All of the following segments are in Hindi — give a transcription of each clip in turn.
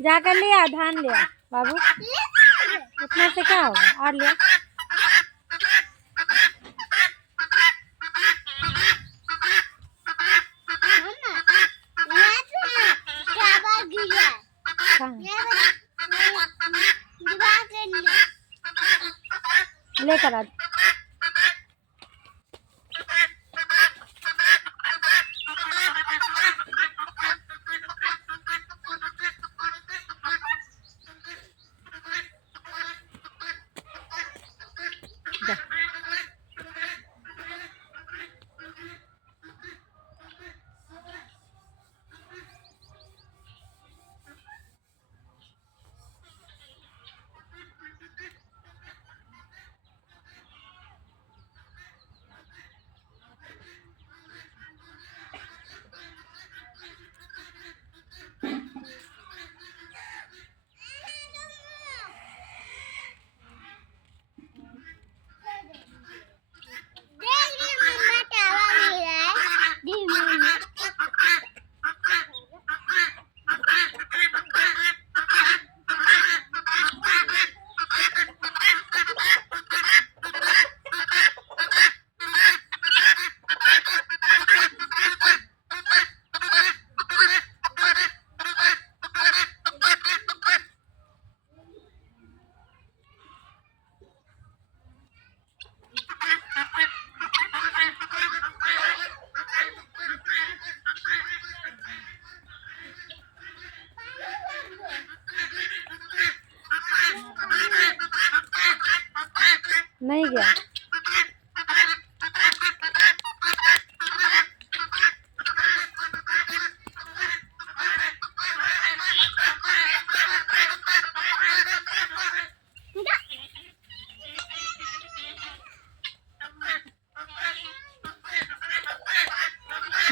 जाकर लिया धान लिया बाबू, उतना से क्या होगा, और लिया। लेकर आ नहीं गया।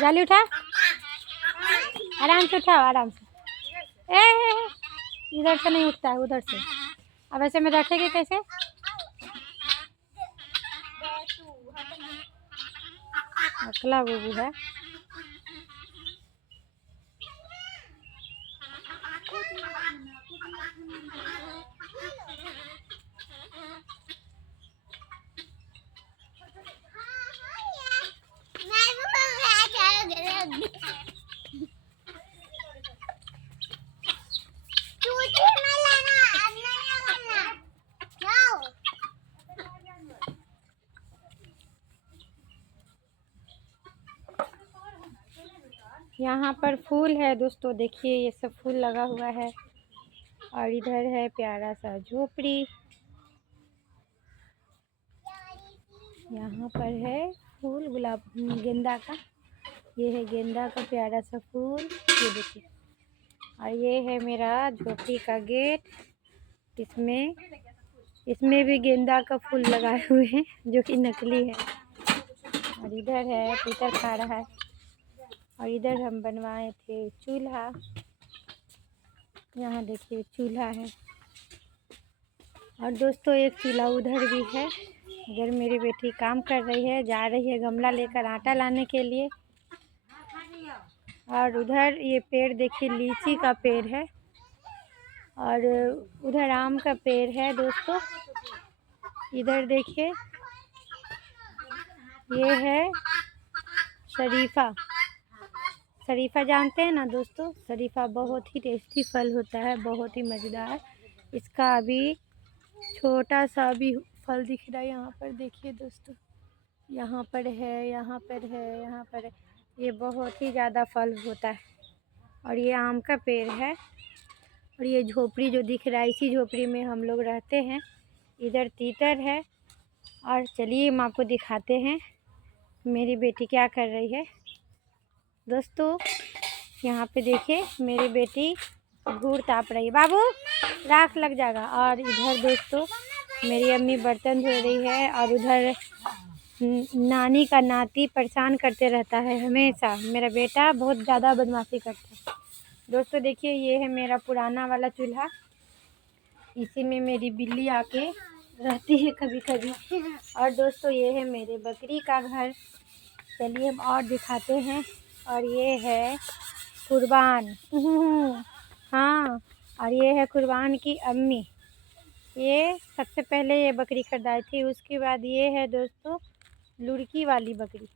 जाली उठा, आराम से उठाओ, आराम से। इधर से नहीं उठता है, उधर से। अब ऐसे में रखेंगे कैसे? अकला बाबू है। यहाँ पर फूल है दोस्तों, देखिए ये सब फूल लगा हुआ है। और इधर है प्यारा सा झोपड़ी। यहाँ पर है फूल गुलाब गेंदा का, ये है गेंदा का प्यारा सा फूल, ये देखिए। और ये है मेरा झोपड़ी का गेट, इसमें भी गेंदा का फूल लगाए हुए हैं जो कि नकली है। और इधर है पीतर खा रहा है। और इधर हम बनवाए थे चूल्हा, यहाँ देखिए चूल्हा है। और दोस्तों एक चूल्हा उधर भी है। इधर मेरी बेटी काम कर रही है, जा रही है गमला लेकर आटा लाने के लिए। और उधर ये पेड़ देखिए लीची का पेड़ है, और उधर आम का पेड़ है दोस्तों। इधर देखिए ये है शरीफा। शरीफा जानते हैं ना दोस्तों? शरीफा बहुत ही टेस्टी फल होता है, बहुत ही मज़ेदार। इसका अभी छोटा सा भी फल दिख रहा है, यहाँ पर देखिए दोस्तों। यहाँ पर है, यहाँ पर है, यहाँ पर है। ये बहुत ही ज़्यादा फल होता है। और ये आम का पेड़ है। और ये झोपड़ी जो दिख रहा है, इसी झोपड़ी में हम लोग रहते हैं। इधर तीतर है। और चलिए हम आपको दिखाते हैं मेरी बेटी क्या कर रही है दोस्तों। यहाँ पे देखिए मेरी बेटी घूर ताप रही है, बाबू राख लग जाएगा। और इधर दोस्तों मेरी अम्मी बर्तन धो रही है। और उधर नानी का नाती परेशान करते रहता है हमेशा। मेरा बेटा बहुत ज़्यादा बदमाशी करता है दोस्तों। देखिए ये है मेरा पुराना वाला चूल्हा, इसी में मेरी बिल्ली आके रहती है कभी कभी। और दोस्तों ये है मेरे बकरी का घर, चलिए हम और दिखाते हैं। और ये है कुर्बान। हाँ, और ये है कुर्बान की अम्मी। ये सबसे पहले ये बकरी खरीदाई थी, उसके बाद ये है दोस्तों लुड़की वाली बकरी।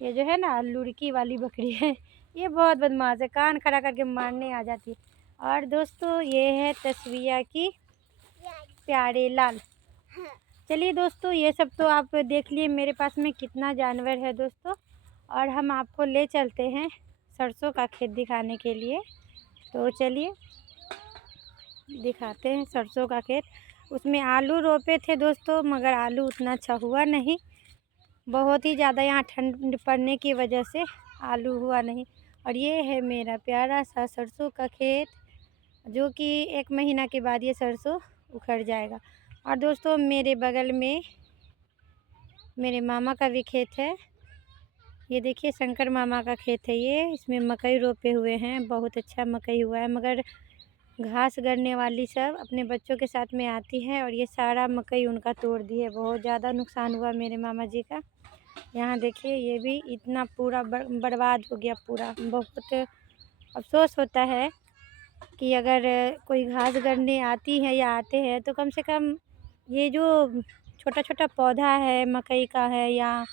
ये जो है ना लुड़की वाली बकरी है, ये बहुत बदमाश है, कान खड़ा करके मारने आ जाती है। और दोस्तों ये है तस्वीया की प्यारे लाल। चलिए दोस्तों, ये सब तो आप देख लिए मेरे पास में कितना जानवर है दोस्तों। और हम आपको ले चलते हैं सरसों का खेत दिखाने के लिए। तो चलिए दिखाते हैं सरसों का खेत। उसमें आलू रोपे थे दोस्तों, मगर आलू उतना अच्छा हुआ नहीं। बहुत ही ज़्यादा यहाँ ठंड पड़ने की वजह से आलू हुआ नहीं। और ये है मेरा प्यारा सा सरसों का खेत, जो कि 1 महीना के बाद ये सरसों उखड़ जाएगा। और दोस्तों मेरे बगल में मेरे मामा का भी खेत है। ये देखिए शंकर मामा का खेत है ये, इसमें मकई रोपे हुए हैं, बहुत अच्छा मकई हुआ है। मगर घास गड़ने वाली सब अपने बच्चों के साथ में आती है और ये सारा मकई उनका तोड़ दी है। बहुत ज़्यादा नुकसान हुआ मेरे मामा जी का। यहाँ देखिए ये भी इतना पूरा बर्बाद हो गया पूरा। बहुत अफसोस होता है कि अगर कोई घास गड़ने आती है या आते हैं तो कम से कम ये जो छोटा छोटा पौधा है मकई का है या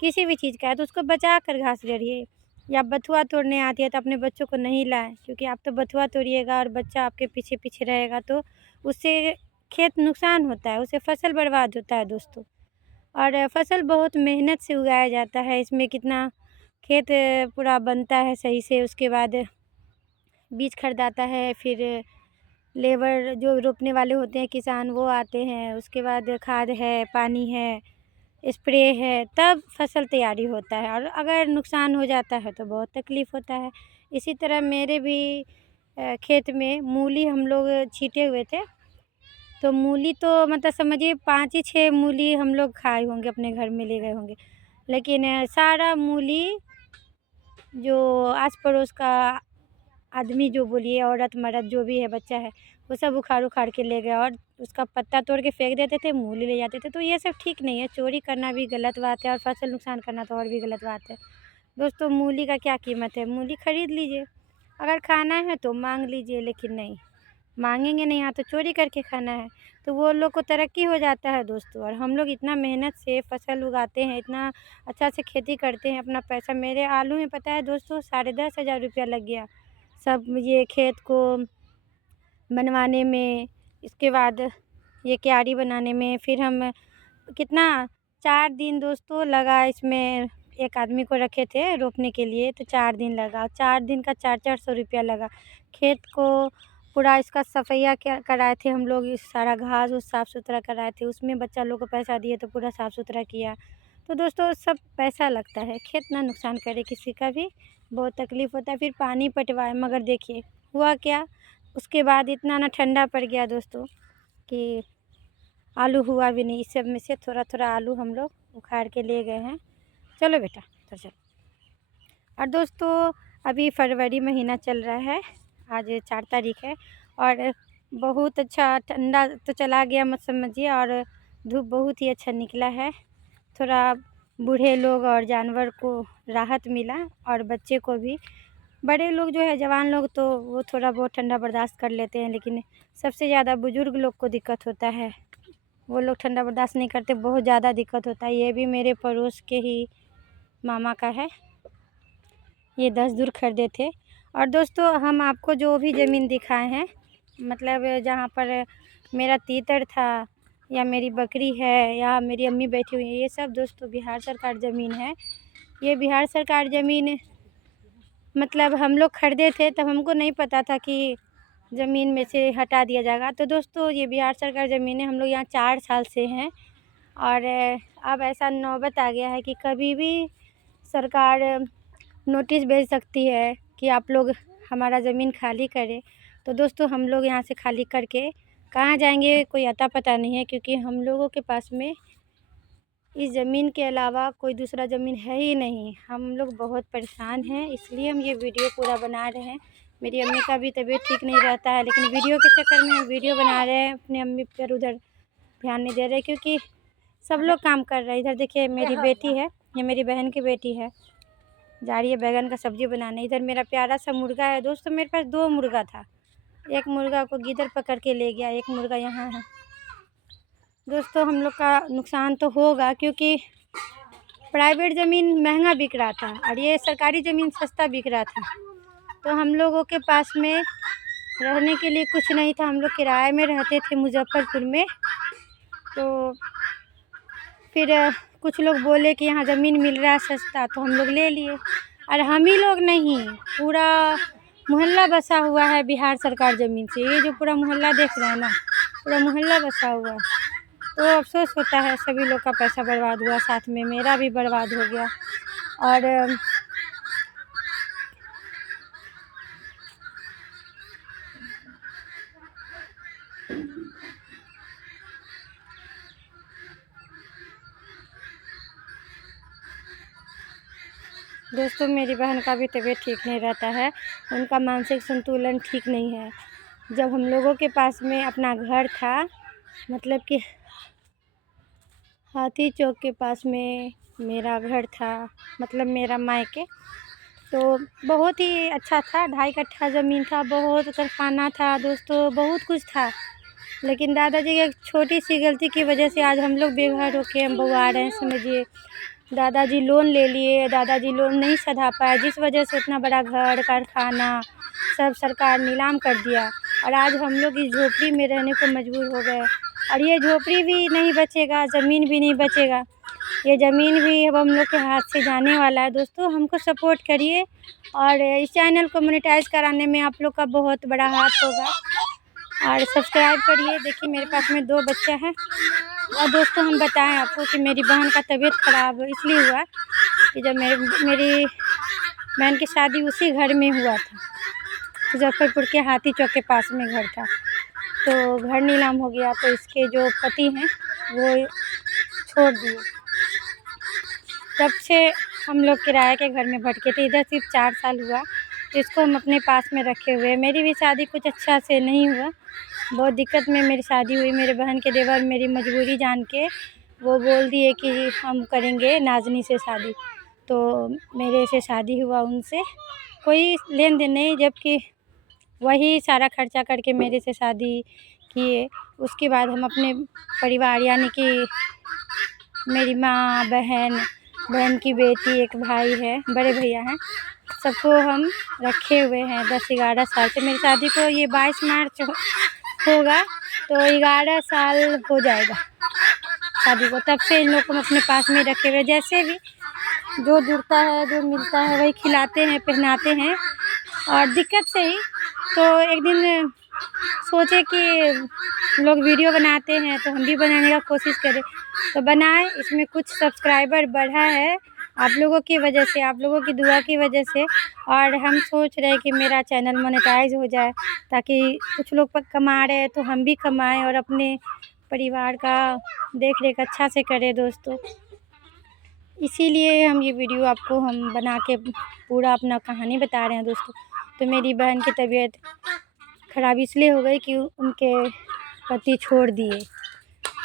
किसी भी चीज़ का है तो उसको बचा कर घास गड़िए। या बथुआ तोड़ने आती है तो अपने बच्चों को नहीं लाएं, क्योंकि आप तो बथुआ तोड़िएगा और बच्चा आपके पीछे पीछे रहेगा तो उससे खेत नुकसान होता है, उससे फसल बर्बाद होता है दोस्तों। और फसल बहुत मेहनत से उगाया जाता है, इसमें कितना खेत पूरा बनता है सही से, उसके बाद बीज खरीदाता है, फिर लेबर जो रोपने वाले होते हैं किसान वो आते हैं, उसके बाद खाद है, पानी है, स्प्रे है, तब फसल तैयारी होता है। और अगर नुकसान हो जाता है तो बहुत तकलीफ़ होता है। इसी तरह मेरे भी खेत में मूली हम लोग छींटे हुए थे, तो मूली तो मतलब समझिए 5 ही 6 मूली हम लोग खाए होंगे, अपने घर में ले गए होंगे। लेकिन सारा मूली जो आस पड़ोस का आदमी जो बोलिए, औरत मर्द जो भी है, बच्चा है, वो सब उखाड़ के ले गए और उसका पत्ता तोड़ के फेंक देते थे, मूली ले जाते थे। तो ये सब ठीक नहीं है, चोरी करना भी गलत बात है और फसल नुकसान करना तो और भी गलत बात है। दोस्तों मूली का क्या कीमत है, मूली खरीद लीजिए, अगर खाना है तो मांग लीजिए, लेकिन नहीं मांगेंगे नहीं, यहाँ तो चोरी करके खाना है। तो वो लोग को तरक्की हो जाता है दोस्तों। और हम लोग इतना मेहनत से फसल उगाते हैं, इतना अच्छा से खेती करते हैं, अपना पैसा, मेरे आलू में पता है दोस्तों 10,500 रुपया लग गया सब ये खेत को बनवाने में, इसके बाद ये क्यारी बनाने में। फिर हम कितना 4 दिन दोस्तों लगा इसमें, एक आदमी को रखे थे रोपने के लिए, तो 4 दिन लगा, 4 दिन का 400 रुपया लगा। खेत को पूरा इसका सफैया क्या कराए थे हम लोग, इस सारा घास उस साफ़ सुथरा कराए थे, उसमें बच्चा लोग को पैसा दिए तो पूरा साफ़ सुथरा किया। तो दोस्तों सब पैसा लगता है, खेत ना नुकसान करे किसी का भी, बहुत तकलीफ़ होता है। फिर पानी पटवाए, मगर देखिए हुआ क्या, उसके बाद इतना ना ठंडा पड़ गया दोस्तों कि आलू हुआ भी नहीं। इस सब में से थोड़ा थोड़ा आलू हम लोग उखाड़ के ले गए हैं। चलो बेटा तो चलो। और दोस्तों अभी फरवरी महीना चल रहा है, आज 4 तारीख है और बहुत अच्छा ठंडा तो चला गया मत समझिए, और धूप बहुत ही अच्छा निकला है। थोड़ा बूढ़े लोग और जानवर को राहत मिला और बच्चे को भी। बड़े लोग जो है जवान लोग तो वो थोड़ा बहुत ठंडा बर्दाश्त कर लेते हैं, लेकिन सबसे ज़्यादा बुज़ुर्ग लोग को दिक्कत होता है, वो लोग ठंडा बर्दाश्त नहीं करते, बहुत ज़्यादा दिक्कत होता है। ये भी मेरे पड़ोस के ही मामा का है, ये 10 दूर खरीदे थे। और दोस्तों हम आपको जो भी ज़मीन दिखाए हैं, मतलब जहाँ पर मेरा तीतर था या मेरी बकरी है या मेरी अम्मी बैठी हुई है, ये सब दोस्तों बिहार सरकार ज़मीन है। ये बिहार सरकार ज़मीन मतलब हम लोग खरीदे थे तब हमको नहीं पता था कि ज़मीन में से हटा दिया जाएगा। तो दोस्तों ये बिहार सरकार ज़मीन है, हम लोग यहाँ 4 साल से हैं। और अब ऐसा नौबत आ गया है कि कभी भी सरकार नोटिस भेज सकती है कि आप लोग हमारा ज़मीन खाली करें। तो दोस्तों हम लोग यहाँ से खाली करके कहाँ जाएंगे कोई अता पता नहीं है, क्योंकि हम लोगों के पास में इस ज़मीन के अलावा कोई दूसरा ज़मीन है ही नहीं। हम लोग बहुत परेशान हैं, इसलिए हम ये वीडियो पूरा बना रहे हैं। मेरी अम्मी का भी तबीयत ठीक नहीं रहता है, लेकिन वीडियो के चक्कर में हम वीडियो बना रहे हैं, अपनी अम्मी पर उधर ध्यान नहीं दे रहे, क्योंकि सब लोग काम कर रहे हैं। इधर देखिए मेरी बेटी है, ये मेरी बहन की बेटी है, जा रही है बैगन का सब्ज़ी बनाने। इधर मेरा प्यारा सा मुर्गा है दोस्तों, मेरे पास 2 मुर्गा था। एक मुर्गा को गीदड़ पकड़ के ले गया, एक मुर्गा यहाँ है। दोस्तों हम लोग का नुकसान तो होगा, क्योंकि प्राइवेट ज़मीन महंगा बिक रहा था और ये सरकारी ज़मीन सस्ता बिक रहा था। तो हम लोगों के पास में रहने के लिए कुछ नहीं था, हम लोग किराए में रहते थे मुज़फ़्फ़रपुर में। तो फिर कुछ लोग बोले कि यहाँ ज़मीन मिल रहा है सस्ता, तो हम लोग ले लिए। और हम ही लोग नहीं, पूरा मोहल्ला बसा हुआ है बिहार सरकार ज़मीन से। ये जो पूरा मोहल्ला देख रहे हैं ना, पूरा मोहल्ला बसा हुआ है। तो अफ़सोस होता है, सभी लोग का पैसा बर्बाद हुआ, साथ में मेरा भी बर्बाद हो गया। और दोस्तों मेरी बहन का भी तबीयत ठीक नहीं रहता है, उनका मानसिक संतुलन ठीक नहीं है। जब हम लोगों के पास में अपना घर था, मतलब कि हाथी चौक के पास में मेरा घर था, मतलब मेरा मायके, तो बहुत ही अच्छा था। 2.5 कट्ठा ज़मीन था, बहुत कारखाना था दोस्तों, बहुत कुछ था। लेकिन दादाजी की एक छोटी सी गलती की वजह से आज हम लोग बेघर होके हम बौआ रहे हैं, समझिए। दादाजी लोन ले लिए, दादाजी लोन नहीं सधा पाए, जिस वजह से इतना बड़ा घर कारखाना सब सरकार नीलाम कर दिया और आज हम लोग इस झोपड़ी में रहने को मजबूर हो गए। और ये झोपड़ी भी नहीं बचेगा, ज़मीन भी नहीं बचेगा, ये ज़मीन भी अब हम लोग के हाथ से जाने वाला है। दोस्तों हमको सपोर्ट करिए और इस चैनल को मोनेटाइज़ कराने में आप लोग का बहुत बड़ा हाथ होगा और सब्सक्राइब करिए। देखिए मेरे पास में 2 बच्चे हैं। और दोस्तों हम बताएं आपको कि मेरी बहन का तबीयत ख़राब इसलिए हुआ कि जब मेरी बहन की शादी उसी घर में हुआ था, मुज़फ़्फ़रपुर के हाथी चौक के पास में घर था। तो घर नीलाम हो गया, तो इसके जो पति हैं वो छोड़ दिए। तब से हम लोग किराए के घर में भटके थे। इधर सिर्फ 4 साल हुआ, इसको हम अपने पास में रखे हुए। मेरी भी शादी कुछ अच्छा से नहीं हुआ, बहुत दिक्कत में मेरी शादी हुई। मेरे बहन के देवर मेरी मजबूरी जान के वो बोल दिए कि हम करेंगे नाज़नी से शादी। तो मेरे से शादी हुआ, उनसे कोई लेन देन नहीं, जबकि वही सारा खर्चा करके मेरे से शादी किए। उसके बाद हम अपने परिवार यानी कि मेरी माँ, बहन की बेटी, एक भाई है, बड़े भैया हैं, सबको हम रखे हुए हैं 10-11 साल से। मेरी शादी को ये 22 मार्च होगा, तो 11 साल हो जाएगा शादी को। तब से इन लोग को हम अपने पास में रखे हुए, जैसे भी जो जुड़ता है, जो मिलता है, वही खिलाते हैं, पहनाते हैं। और दिक्कत से ही तो एक दिन सोचे कि लोग वीडियो बनाते हैं तो हम भी बनाने का कोशिश करें, तो बनाए। इसमें कुछ सब्सक्राइबर बढ़ा है आप लोगों की वजह से, आप लोगों की दुआ की वजह से। और हम सोच रहे हैं कि मेरा चैनल मोनेटाइज हो जाए, ताकि कुछ लोग कमा रहे हैं तो हम भी कमाएं और अपने परिवार का देख रेख अच्छा से करें दोस्तों। इसीलिए हम ये वीडियो आपको हम बना के पूरा अपना कहानी बता रहे हैं दोस्तों। तो मेरी बहन की तबीयत ख़राब इसलिए हो गई कि उनके पति छोड़ दिए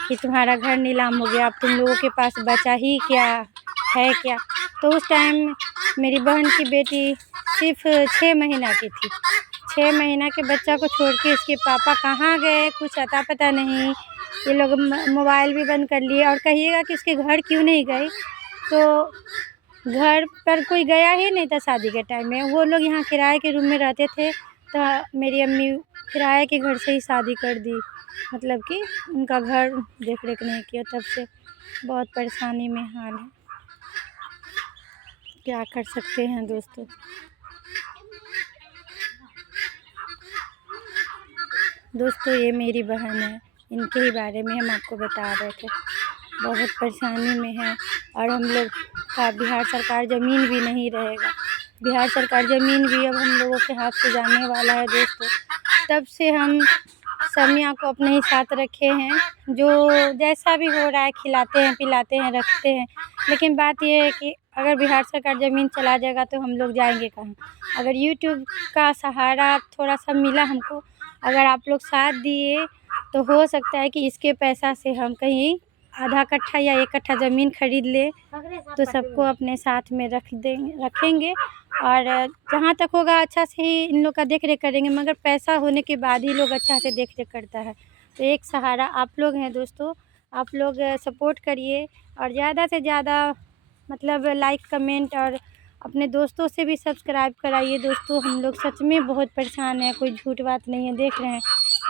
कि तुम्हारा घर नीलाम हो गया, अब तुम लोगों के पास बचा ही क्या है क्या। तो उस टाइम मेरी बहन की बेटी सिर्फ 6 महीना की थी। 6 महीना के बच्चा को छोड़ के इसके पापा कहाँ गए कुछ अता पता नहीं। ये लोग मोबाइल भी बंद कर लिए। और कहिएगा कि उसके घर क्यों नहीं गई, तो घर पर कोई गया ही नहीं था शादी के टाइम में। वो लोग यहाँ किराए के रूम में रहते थे, तो मेरी अम्मी किराए के घर से ही शादी कर दी, मतलब कि उनका घर देख रेख नहीं किया। तब से बहुत परेशानी में हाल है, क्या कर सकते हैं दोस्तों। दोस्तों ये मेरी बहन है, इनके ही बारे में हम आपको बता रहे थे। बहुत परेशानी में है और हम लोग का बिहार सरकार ज़मीन भी नहीं रहेगा। बिहार सरकार ज़मीन भी अब हम लोगों के हाथ से जाने वाला है दोस्तों। तब से हम समिया को अपने ही साथ रखे हैं, जो जैसा भी हो रहा है खिलाते हैं, पिलाते हैं, रखते हैं। लेकिन बात ये है कि अगर बिहार सरकार ज़मीन चला जाएगा तो हम लोग जाएंगे कहाँ। अगर यूट्यूब का सहारा थोड़ा सा मिला हमको, अगर आप लोग साथ दिए, तो हो सकता है कि इसके पैसा से हम कहीं आधा कट्ठा या 1 कट्ठा ज़मीन खरीद ले तो सबको अपने साथ में रखेंगे और जहाँ तक होगा अच्छा से ही इन लोग का देख रेख करेंगे, मगर पैसा होने के बाद ही लोग अच्छा से देख रेख करता है। तो एक सहारा आप लोग हैं दोस्तों, आप लोग सपोर्ट करिए और ज़्यादा से ज़्यादा मतलब लाइक कमेंट और अपने दोस्तों से भी सब्सक्राइब कराइए दोस्तों। हम लोग सच में बहुत परेशान हैं, कोई झूठ बात नहीं है। देख रहे हैं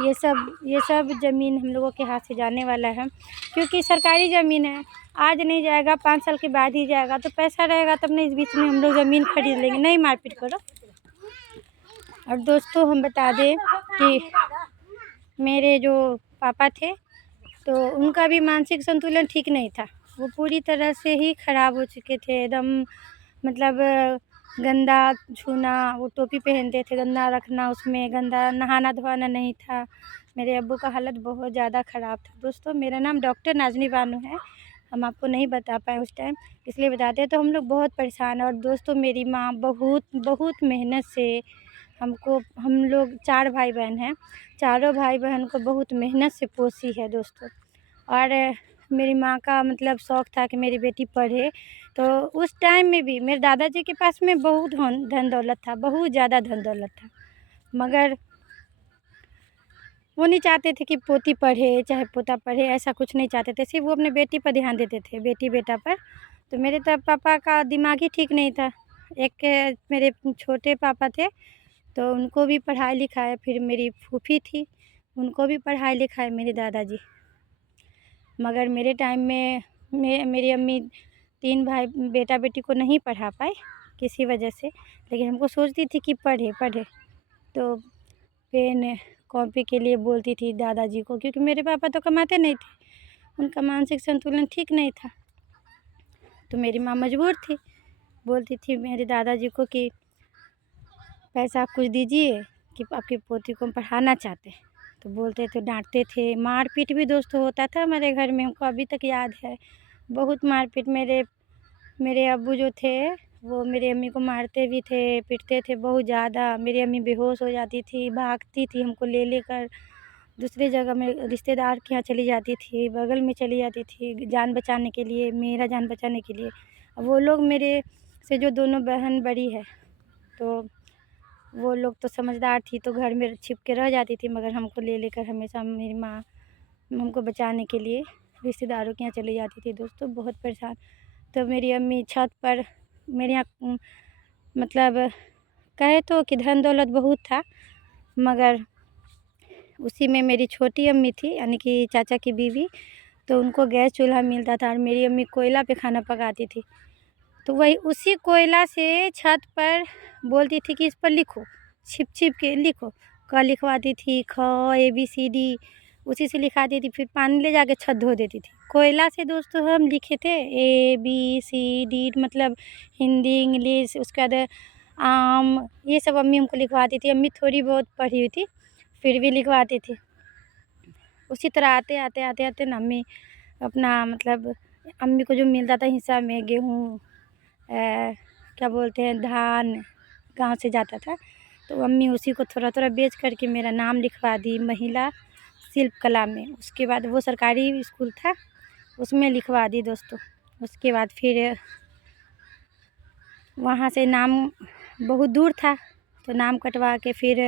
ये सब ज़मीन हम लोगों के हाथ से जाने वाला है, क्योंकि सरकारी ज़मीन है। आज नहीं जाएगा, 5 साल के बाद ही जाएगा। तो पैसा रहेगा तब नहीं, इस बीच में हम लोग ज़मीन खरीद लेंगे। नहीं मारपीट करो। और दोस्तों हम बता दें कि मेरे जो पापा थे तो उनका भी मानसिक संतुलन ठीक नहीं था। वो पूरी तरह से ही ख़राब हो चुके थे एकदम, मतलब गंदा छूना, वो टोपी पहनते थे, गंदा रखना, उसमें गंदा नहाना धोना नहीं था। मेरे अब्बू का हालत बहुत ज़्यादा ख़राब था दोस्तों। मेरा नाम डॉक्टर नाज़नी बानो है। हम आपको नहीं बता पाए उस टाइम, इसलिए बताते हैं। तो हम लोग बहुत परेशान हैं। और दोस्तों मेरी माँ बहुत मेहनत से हम लोग 4 भाई बहन हैं, चारों भाई बहन को बहुत मेहनत से पोसी है दोस्तों। और मेरी माँ का मतलब शौक़ था कि मेरी बेटी पढ़े। तो उस टाइम में भी मेरे दादाजी के पास में बहुत धन दौलत था, बहुत ज़्यादा धन दौलत था, मगर वो नहीं चाहते थे कि पोती पढ़े चाहे पोता पढ़े, ऐसा कुछ नहीं चाहते थे। सिर्फ वो अपने बेटी पर ध्यान देते थे, बेटी बेटा पर। तो मेरे तब पापा का दिमाग ही ठीक नहीं था। एक मेरे छोटे पापा थे तो उनको भी पढ़ाई लिखाया, फिर मेरी फूफी थी उनको भी पढ़ाई लिखाए मेरे दादाजी। मगर मेरे टाइम में मेरी अम्मी 3 भाई बेटा बेटी को नहीं पढ़ा पाए किसी वजह से, लेकिन हमको सोचती थी कि पढ़े। तो पेन कॉपी के लिए बोलती थी दादाजी को, क्योंकि मेरे पापा तो कमाते नहीं थे, उनका मानसिक संतुलन ठीक नहीं था। तो मेरी माँ मजबूर थी, बोलती थी मेरे दादाजी को कि पैसा कुछ दीजिए कि आपकी पोती को हम पढ़ाना चाहते हैं। तो बोलते थे, डांटते थे। मारपीट भी दोस्तों होता था हमारे घर में, हमको अभी तक याद है। बहुत मारपीट। मेरे अब्बू जो थे वो मेरी अम्मी को मारते भी थे, पीटते थे बहुत ज़्यादा। मेरी अम्मी बेहोश हो जाती थी, भागती थी हमको ले लेकर दूसरी जगह में रिश्तेदार के यहाँ चली जाती थी, बगल में चली जाती थी जान बचाने के लिए, मेरा जान बचाने के लिए। अब वो लोग मेरे से जो दोनों बहन बड़ी है तो वो लोग तो समझदार थी, तो घर में छिप के रह जाती थी, मगर हमको ले लेकर हमेशा मेरी माँ हमको बचाने के लिए रिश्तेदारों के यहाँ चली जाती थी दोस्तों। बहुत परेशान। तो मेरी अम्मी छत पर मेरे यहाँ मतलब कहे तो कि धन दौलत बहुत था, मगर उसी में मेरी छोटी अम्मी थी यानी कि चाचा की बीवी, तो उनको गैस चूल्हा मिलता था और मेरी अम्मी कोयला पे खाना पकाती थी। तो वही उसी कोयला से छत पर बोलती थी कि इस पर लिखो, छिप के लिखो। क लिखवाती थी, ख ABCD उसी से लिखाती थी, फिर पानी ले जाके छत धो देती थी। कोयला से दोस्तों हम लिखे थे ABCD, मतलब हिंदी इंग्लिश, उसके बाद आम, ये सब अम्मी हमको लिखवाती थी। अम्मी थोड़ी बहुत पढ़ी हुई थी फिर भी लिखवाती थी। उसी तरह आते ना अम्मी अपना मतलब अम्मी को जो मिलता था हिस्सा में गेहूँ क्या बोलते हैं धान गांव से जाता था, तो अम्मी उसी को थोड़ा बेच करके मेरा नाम लिखवा दी महिला शिल्प कला में। उसके बाद वो सरकारी स्कूल था उसमें लिखवा दी दोस्तों। उसके बाद फिर वहाँ से नाम बहुत दूर था तो नाम कटवा के फिर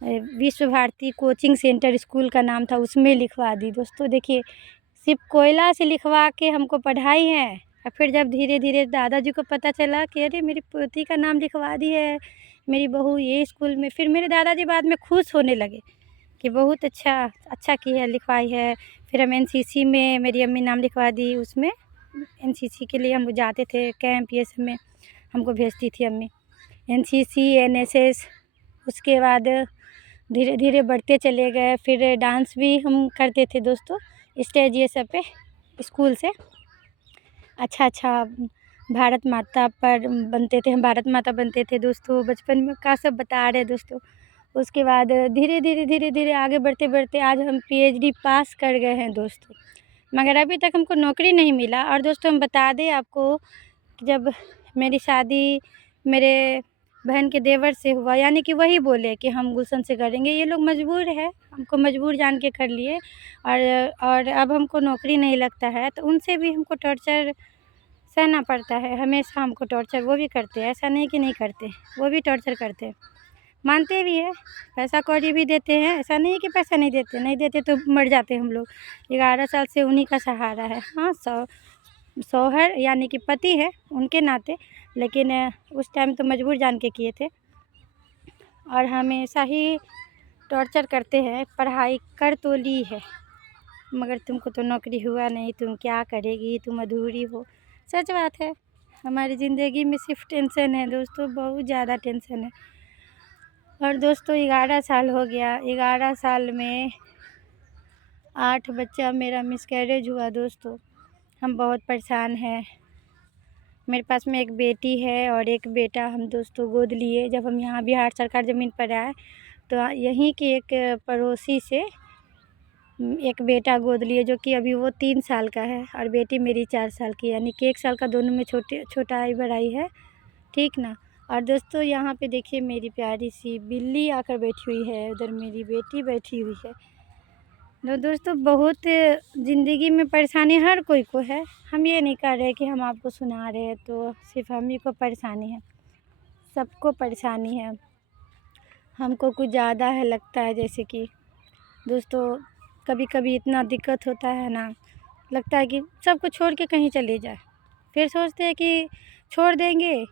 विश्व भारती कोचिंग सेंटर स्कूल का नाम था उसमें लिखवा दी दोस्तों। देखिए सिर्फ कोयला से लिखवा के हमको पढ़ाई है। और फिर जब धीरे धीरे दादाजी को पता चला कि अरे मेरी पोती का नाम लिखवा दी है मेरी बहू ये स्कूल में, फिर मेरे दादाजी बाद में खुश होने लगे कि बहुत अच्छा की है, लिखवाई है। फिर हम NCC में मेरी अम्मी नाम लिखवा दी, उसमें NCC के लिए हम जाते थे कैंप, ये सब में हमको भेजती थी अम्मी। NCC NSS उसके बाद धीरे धीरे बढ़ते चले गए। फिर डांस भी हम करते थे दोस्तों स्टेज ये सब पे स्कूल से। अच्छा भारत माता पर बनते थे, हम भारत माता बनते थे दोस्तों। बचपन में का सब बता रहे दोस्तों। उसके बाद धीरे धीरे आगे बढ़ते आज हम PhD पास कर गए हैं दोस्तों, मगर अभी तक हमको नौकरी नहीं मिला। और दोस्तों हम बता दें आपको कि जब मेरी शादी मेरे बहन के देवर से हुआ, यानी कि वही बोले कि हम गुलशन से करेंगे। ये लोग मजबूर है, हमको मजबूर जान के कर लिए। और अब हमको नौकरी नहीं लगता है तो उनसे भी हमको टॉर्चर सहना पड़ता है। हमेशा हमको टॉर्चर वो भी करते हैं, ऐसा नहीं कि नहीं करते, वो भी टॉर्चर करते हैं। मानते भी है, पैसा कौड़ी भी देते हैं, ऐसा नहीं है कि पैसा नहीं देते, नहीं देते तो मर जाते हम लोग। 11 साल से उन्हीं का सहारा है। हाँ, शौहर यानी कि पति है उनके नाते, लेकिन उस टाइम तो मजबूर जान के किए थे। और हमेशा ही टॉर्चर करते हैं। पढ़ाई कर तो ली है मगर तुमको तो नौकरी हुआ नहीं, तुम क्या करेगी, तुम अधूरी हो। सच बात है, हमारी ज़िंदगी में सिर्फ टेंशन है दोस्तों, बहुत ज़्यादा टेंशन है। और दोस्तों 11 साल हो गया, 11 साल में 8 बच्चा मेरा मिसकैरेज हुआ दोस्तों। हम बहुत परेशान हैं। मेरे पास में एक बेटी है और एक बेटा हम दोस्तों गोद लिए। जब हम यहाँ बिहार सरकार ज़मीन पर आए तो यहीं के एक पड़ोसी से एक बेटा गोद लिए, जो कि अभी वो 3 साल का है और बेटी मेरी 4 साल की, यानी कि 1 साल का दोनों में छोटा आई बड़ाई है, ठीक ना। और दोस्तों यहाँ पे देखिए मेरी प्यारी सी बिल्ली आकर बैठी हुई है, उधर मेरी बेटी बैठी हुई है। तो दोस्तों बहुत ज़िंदगी में परेशानी हर कोई को है। हम ये नहीं कर रहे कि हम आपको सुना रहे हैं तो सिर्फ हम ही को परेशानी है, सबको परेशानी है। हमको कुछ ज़्यादा है लगता है, जैसे कि दोस्तों कभी कभी इतना दिक्कत होता है ना, लगता है कि सबको छोड़ के कहीं चले जाए। फिर सोचते हैं कि छोड़ देंगे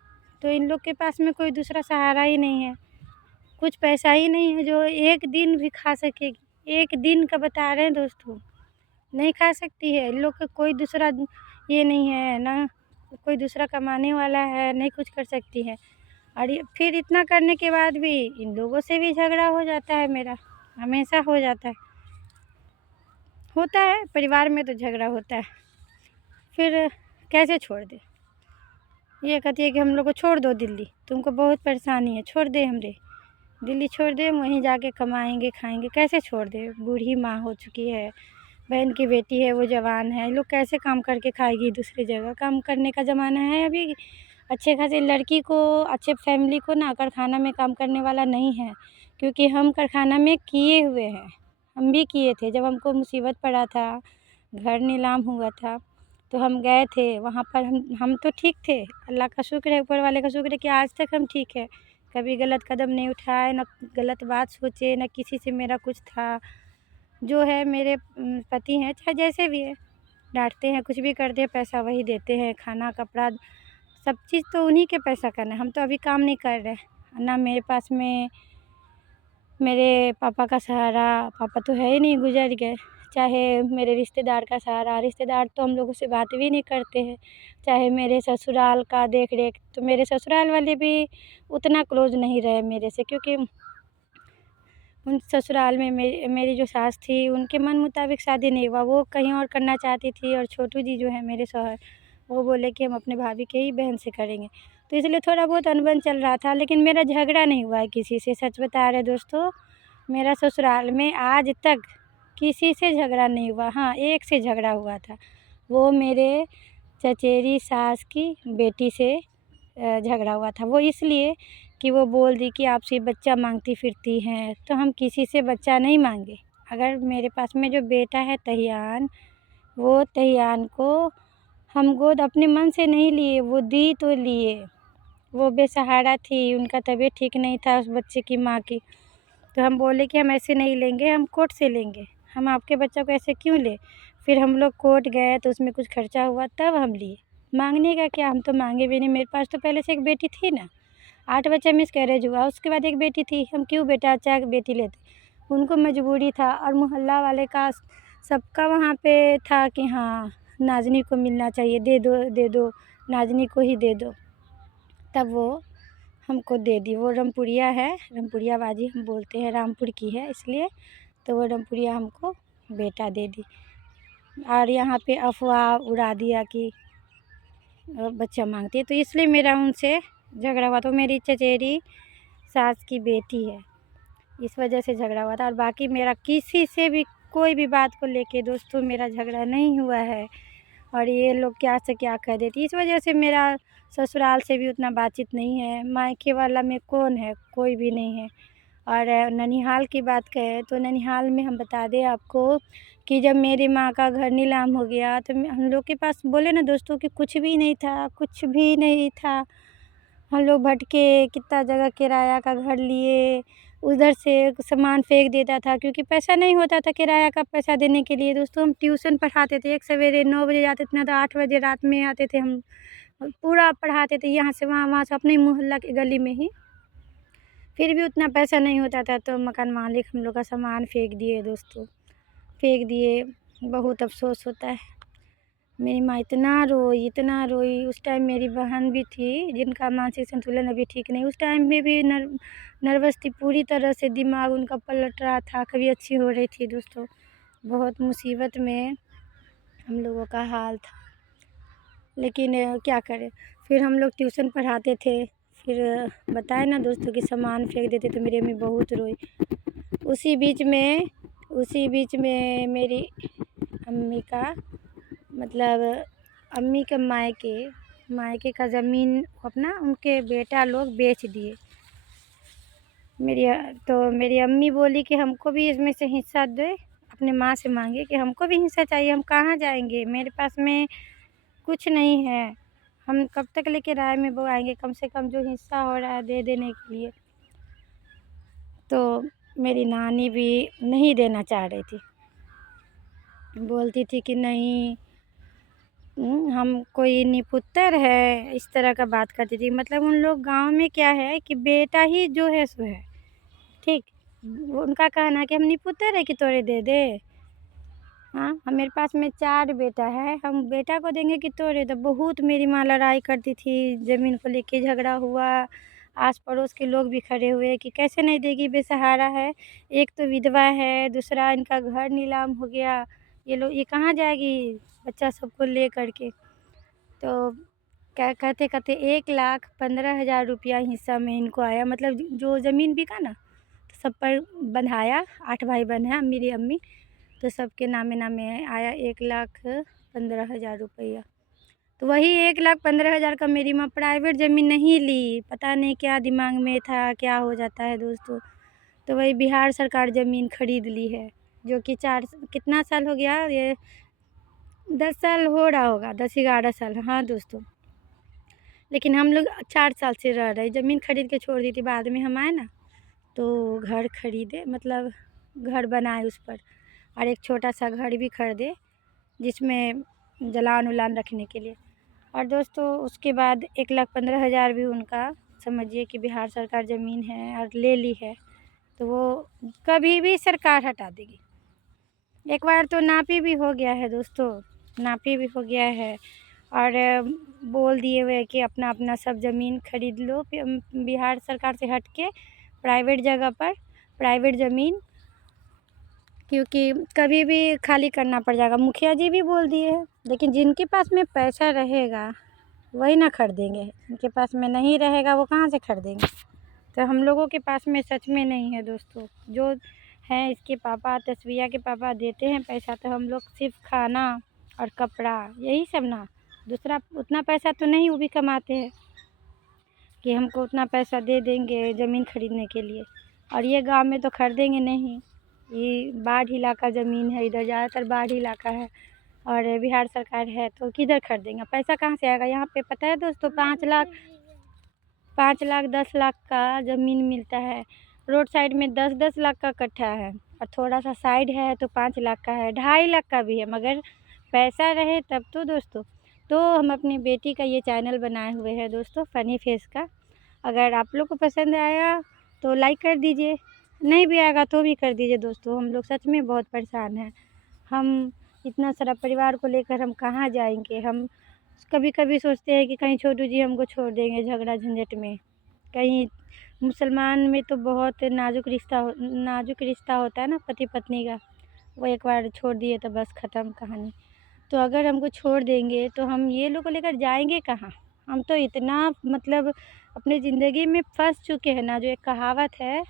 तो इन लोग के पास में कोई दूसरा सहारा ही नहीं है, कुछ पैसा ही नहीं है जो एक दिन भी खा सकेगी। एक दिन का बता रहे हैं दोस्तों, नहीं खा सकती है। इन लोग का कोई दूसरा ये नहीं है ना, कोई दूसरा कमाने वाला है, नहीं कुछ कर सकती है। और फिर इतना करने के बाद भी इन लोगों से भी झगड़ा हो जाता है मेरा, हमेशा हो जाता है, होता है परिवार में तो झगड़ा होता है। फिर कैसे छोड़ दे, ये कहती है कि हम लोग को छोड़ दो दिल्ली, तुमको बहुत परेशानी है, छोड़ दे हमरे दिल्ली, छोड़ दे, वहीं जाके कमाएंगे खाएंगे। कैसे छोड़ दे, बूढ़ी माँ हो चुकी है, बहन की बेटी है, वो जवान है, लोग कैसे काम करके खाएगी दूसरी जगह। काम करने का ज़माना है अभी। अच्छे खासे लड़की को, अच्छे फैमिली को ना कारखाना में काम करने वाला नहीं है, क्योंकि हम कारखाना में किए हुए हैं, हम भी किए थे। जब हमको मुसीबत पड़ा था, घर नीलाम हुआ था, तो हम गए थे वहाँ पर। हम तो ठीक थे, अल्लाह का शुक्र है, ऊपर वाले का शुक्र है कि आज तक हम ठीक है। कभी गलत कदम नहीं उठाए, न गलत बात सोचे, न किसी से मेरा कुछ था। जो है मेरे पति हैं, चाहे जैसे भी है, डांटते हैं, कुछ भी करते हैं, पैसा वही देते हैं, खाना कपड़ा सब चीज़ तो उन्हीं के पैसा का ना। हम तो अभी काम नहीं कर रहे ना, मेरे पास में मेरे पापा का सहारा, पापा तो है ही नहीं, गुजर गए। चाहे मेरे रिश्तेदार का सहारा, रिश्तेदार तो हम लोगों से बात भी नहीं करते हैं। चाहे मेरे ससुराल का देख रेख, तो मेरे ससुराल वाले भी उतना क्लोज नहीं रहे मेरे से, क्योंकि उन ससुराल में मेरी जो सास थी उनके मन मुताबिक शादी नहीं हुआ, वो कहीं और करना चाहती थी। और छोटू जी जो है मेरे शौहर, वो बोले कि हम अपने भाभी के ही बहन से करेंगे, तो इसलिए थोड़ा बहुत अनबन चल रहा था। लेकिन मेरा झगड़ा नहीं हुआ है किसी से, सच बता रहे दोस्तों, मेरा ससुराल में आज तक किसी से झगड़ा नहीं हुआ। हाँ, एक से झगड़ा हुआ था, वो मेरे चचेरी सास की बेटी से झगड़ा हुआ था। वो इसलिए कि वो बोल दी कि आपसे बच्चा मांगती फिरती हैं, तो हम किसी से बच्चा नहीं मांगे। अगर मेरे पास में जो बेटा है तहियान, वो तहियान को हम गोद अपने मन से नहीं लिए, वो दी तो लिए। वो बेसहारा थी, उनका तबीयत ठीक नहीं था उस बच्चे की माँ की, तो हम बोले कि हम ऐसे नहीं लेंगे, हम कोर्ट से लेंगे, हम आपके बच्चा को ऐसे क्यों ले। फिर हम लोग कोर्ट गए तो उसमें कुछ खर्चा हुआ तब हम लिए। मांगने का क्या, हम तो मांगे भी नहीं, मेरे पास तो पहले से एक बेटी थी ना। 8 बच्चा मिसकैरेज हुआ, उसके बाद एक बेटी थी, हम क्यों बेटा अच्छा बेटी लेते। उनको मजबूरी था, और मोहल्ला वाले का सबका वहाँ पे था कि हाँ नाज़नी को मिलना चाहिए, दे दो दे दो, नाज़नी को ही दे दो। तब वो हमको दे दी। वो रामपुरिया है, रामपुरिया बाजी हम बोलते हैं, रामपुर की है इसलिए, तो वो रामपुरिया हमको बेटा दे दी। और यहाँ पे अफवाह उड़ा दिया कि बच्चा मांगती है, तो इसलिए मेरा उनसे झगड़ा हुआ। तो मेरी चचेरी सास की बेटी है, इस वजह से झगड़ा हुआ था। और बाकी मेरा किसी से भी कोई भी बात को लेके दोस्तों मेरा झगड़ा नहीं हुआ है। और ये लोग क्या से क्या कह देती। इस वजह से मेरा ससुराल से भी उतना बातचीत नहीं है। मायके वाला में कौन है, कोई भी नहीं है। और ननिहाल की बात करें तो ननिहाल में हम बता दें आपको कि जब मेरी माँ का घर नीलाम हो गया तो हम लोग के पास बोले ना दोस्तों कि कुछ भी नहीं था, कुछ भी नहीं था। हम लोग भटके, कितना जगह किराया का घर लिए, उधर से सामान फेंक देता था क्योंकि पैसा नहीं होता था किराया का पैसा देने के लिए। दोस्तों हम ट्यूशन पढ़ाते थे, एक सवेरे 9 बजे जाते थे ना तो 8 बजे रात में आते थे हम। पूरा पढ़ाते थे यहाँ से वहाँ, वहाँ से अपने मोहल्ला की गली में ही। फिर भी उतना पैसा नहीं होता था तो मकान मालिक हम लोग का सामान फेंक दिए दोस्तों, फेंक दिए। बहुत अफ़सोस होता है। मेरी माँ इतना रोई। उस टाइम मेरी बहन भी थी जिनका मानसिक संतुलन अभी ठीक नहीं, उस टाइम में भी नर्वस थी, पूरी तरह से दिमाग उनका पलट रहा था, कभी अच्छी हो रही थी दोस्तों। बहुत मुसीबत में हम लोगों का हाल था, लेकिन क्या करें। फिर हम लोग ट्यूशन पढ़ाते थे, फिर बताए ना दोस्तों कि सामान फेंक देते तो मेरी अम्मी बहुत रोई। उसी बीच में मेरी अम्मी का मतलब अम्मी के मायके का ज़मीन अपना उनके बेटा लोग बेच दिए। मेरी अम्मी बोली कि हमको भी इसमें से हिस्सा दे, अपने माँ से मांगे कि हमको भी हिस्सा चाहिए, हम कहाँ जाएंगे, मेरे पास में कुछ नहीं है, हम कब तक लेके राय में बोआएंगे, कम से कम जो हिस्सा हो रहा है दे देने के लिए। तो मेरी नानी भी नहीं देना चाह रही थी, बोलती थी कि नहीं हम कोई निपुत्र है, इस तरह का बात करती थी। मतलब उन लोग गांव में क्या है कि बेटा ही जो है सो है, ठीक। उनका कहना कि हम निपुत्र है कि तोरे दे दे। हाँ, मेरे पास में 4 बेटा है, हम बेटा को देंगे कि तोरे। तो बहुत मेरी माँ लड़ाई करती थी, ज़मीन को लेके झगड़ा हुआ। आस पड़ोस के लोग भी खड़े हुए कि कैसे नहीं देगी, बेसहारा है, एक तो विधवा है, दूसरा इनका घर नीलाम हो गया, ये कहाँ जाएगी बच्चा सबको ले करके। तो क्या कहते कहते 1,15,000 रुपया हिस्सा में इनको आया। मतलब जो ज़मीन बिका ना तो सब पर बंधाया, 8 भाई बहन हैं मेरी अम्मी, तो सबके नामे नामे आया 1,15,000 रुपया। तो वही 1,15,000 का मेरी माँ प्राइवेट ज़मीन नहीं ली, पता नहीं क्या दिमाग में था, क्या हो जाता है दोस्तों। तो वही बिहार सरकार ज़मीन खरीद ली है, जो कि कितना साल हो गया, ये 10 साल हो रहा होगा, 10-11 साल। हाँ दोस्तों, लेकिन हम लोग 4 साल से रह रहे, ज़मीन खरीद के छोड़ दी थी। बाद में हम आए ना तो घर खरीदे, मतलब घर बनाए उस पर, और एक छोटा सा घर भी खरीदे जिसमें जलान उलान रखने के लिए। और दोस्तों उसके बाद 1,15,000 भी उनका समझिए कि बिहार सरकार ज़मीन है और ले ली है, तो वो कभी भी सरकार हटा देगी। एक बार तो नापी भी हो गया है दोस्तों, नापी भी हो गया है, और बोल दिए हुए कि अपना अपना सब ज़मीन खरीद लो बिहार सरकार से हट के, प्राइवेट जगह पर प्राइवेट ज़मीन, क्योंकि कभी भी खाली करना पड़ जाएगा। मुखिया जी भी बोल दिए हैं, लेकिन जिनके पास में पैसा रहेगा वही ना खरीदेंगे, जिनके पास में नहीं रहेगा वो कहाँ से खरीदेंगे। तो हम लोगों के पास में सच में नहीं है दोस्तों। जो हैं इसके पापा, तस्वीया के पापा देते हैं पैसा, तो हम लोग सिर्फ खाना और कपड़ा यही सब ना, दूसरा उतना पैसा तो नहीं वो भी कमाते हैं कि हमको उतना पैसा दे देंगे ज़मीन खरीदने के लिए। और ये गांव में तो खरीदेंगे नहीं, ये बाढ़ इलाका ज़मीन है, इधर ज़्यादातर बाढ़ इलाका है, और बिहार सरकार है तो किधर खरीदेंगे, पैसा कहाँ से आएगा। यहाँ पे पता है दोस्तों 5 लाख 10 लाख का ज़मीन मिलता है, रोड साइड में 10-10 लाख का कट्ठा है, और थोड़ा सा साइड है तो 5 लाख का है, 2.5 लाख का भी है। मगर पैसा रहे तब तो दोस्तों। तो हम अपनी बेटी का ये चैनल बनाए हुए हैं दोस्तों, फ़नी फेस का। अगर आप लोग को पसंद आया तो लाइक कर दीजिए, नहीं भी आएगा तो भी कर दीजिए दोस्तों। हम लोग सच में बहुत परेशान हैं, हम इतना सारा परिवार को लेकर हम कहाँ जाएंगे। हम कभी कभी सोचते हैं कि कहीं छोटू जी हमको छोड़ देंगे झगड़ा झंझट में। कहीं मुसलमान में तो बहुत नाजुक रिश्ता होता है ना पति पत्नी का, वो एक बार छोड़ दिए तो बस ख़त्म कहानी। तो अगर हमको छोड़ देंगे तो हम ये लोग को लेकर जाएंगे कहाँ। हम तो इतना मतलब अपनी ज़िंदगी में फंस चुके हैं ना, जो एक कहावत है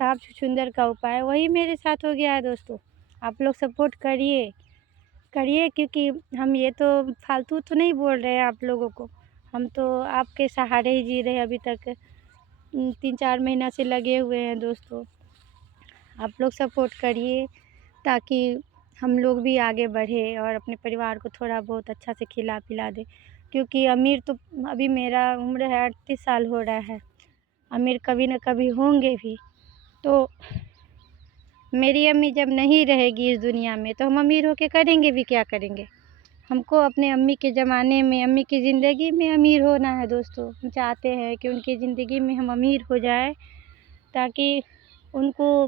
सांप छुछुंदर का उपाय, वही मेरे साथ हो गया है दोस्तों। आप लोग सपोर्ट करिए, करिए, क्योंकि हम ये तो फालतू तो नहीं बोल रहे हैं आप लोगों को। हम तो आपके सहारे ही जी रहे हैं अभी तक। 3-4 महीना से लगे हुए हैं दोस्तों। आप लोग सपोर्ट करिए ताकि हम लोग भी आगे बढ़े और अपने परिवार को थोड़ा बहुत अच्छा से खिला पिला दें, क्योंकि अमीर तो अभी मेरा उम्र है 38 साल हो रहा है, अमीर कभी न कभी होंगे भी। तो मेरी अम्मी जब नहीं रहेगी इस दुनिया में तो हम अमीर होके करेंगे भी क्या करेंगे। हमको अपने अम्मी के ज़माने में, अम्मी की ज़िंदगी में अमीर होना है दोस्तों। हम चाहते हैं कि उनकी ज़िंदगी में हम अमीर हो जाएँ, ताकि उनको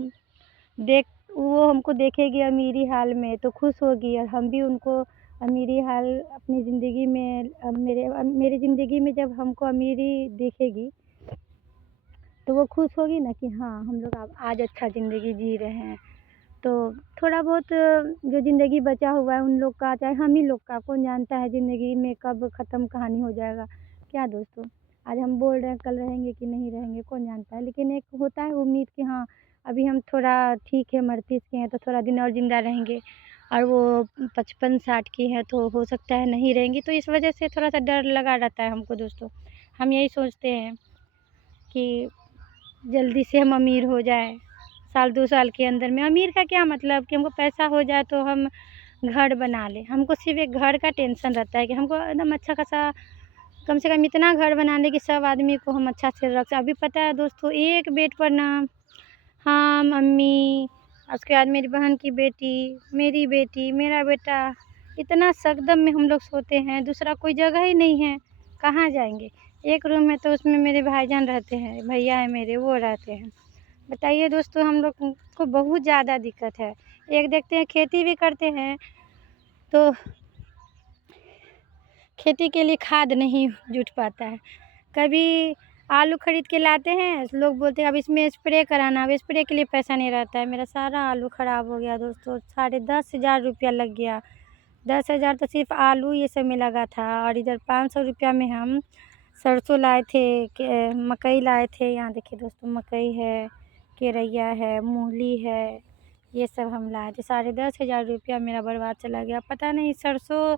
देख वो हमको देखेगी अमीरी हाल में तो खुश होगी, और हम भी उनको अमीरी हाल अपनी ज़िंदगी में मेरी ज़िंदगी में जब हमको अमीरी देखेगी तो वो खुश होगी ना कि हाँ, हम लोग अब आज अच्छा ज़िंदगी जी रहे हैं। तो थोड़ा बहुत जो ज़िंदगी बचा हुआ है उन लोग का, चाहे हम ही लोग का, कौन जानता है ज़िंदगी में कब ख़त्म कहानी हो जाएगा। क्या दोस्तों, आज हम बोल रहे हैं कल रहेंगे कि नहीं रहेंगे कौन जानता है, लेकिन एक होता है उम्मीद कि हाँ, अभी हम थोड़ा ठीक है, 38 के हैं तो थोड़ा दिन और ज़िंदा रहेंगे, और वो 55-60 की हैं तो हो सकता है नहीं रहेंगी। तो इस वजह से थोड़ा सा डर लगा रहता है हमको दोस्तों। हम यही सोचते हैं कि जल्दी से हम अमीर हो जाएँ, साल 2 साल के अंदर में। अमीर का क्या मतलब कि हमको पैसा हो जाए तो हम घर बना लें। हमको सिर्फ़ एक घर का टेंशन रहता है कि हमको एकदम अच्छा खासा, कम से कम इतना घर बना लें कि सब आदमी को हम अच्छा से रख सकें। अभी पता है दोस्तों, एक बेड पर ना हम, अम्मी, उसके बाद मेरी बहन की बेटी, मेरी बेटी, मेरा बेटा, इतना सकदम में हम लोग सोते हैं, दूसरा कोई जगह ही नहीं है, कहाँ जाएँगे? एक रूम है तो उसमें मेरे भाईजान रहते हैं, भैया है मेरे, वो रहते हैं। बताइए दोस्तों, हम लोग को बहुत ज़्यादा दिक्कत है। एक देखते हैं खेती भी करते हैं तो खेती के लिए खाद नहीं जुट पाता है। कभी आलू खरीद के लाते हैं, लोग बोलते हैं अब इसमें स्प्रे कराना, अब स्प्रे के लिए पैसा नहीं रहता है। मेरा सारा आलू ख़राब हो गया दोस्तों, 10,500 रुपया लग गया। 10,000 तो सिर्फ़ आलू ये सब में लगा था, और इधर 500 रुपया में हम सरसों लाए थे, मकई लाए थे। यहाँ देखिए दोस्तों, मकई है, केरैया है, मूली है, ये सब हम लाए थे। 10,500 रुपया मेरा बर्बाद चला गया। पता नहीं सरसों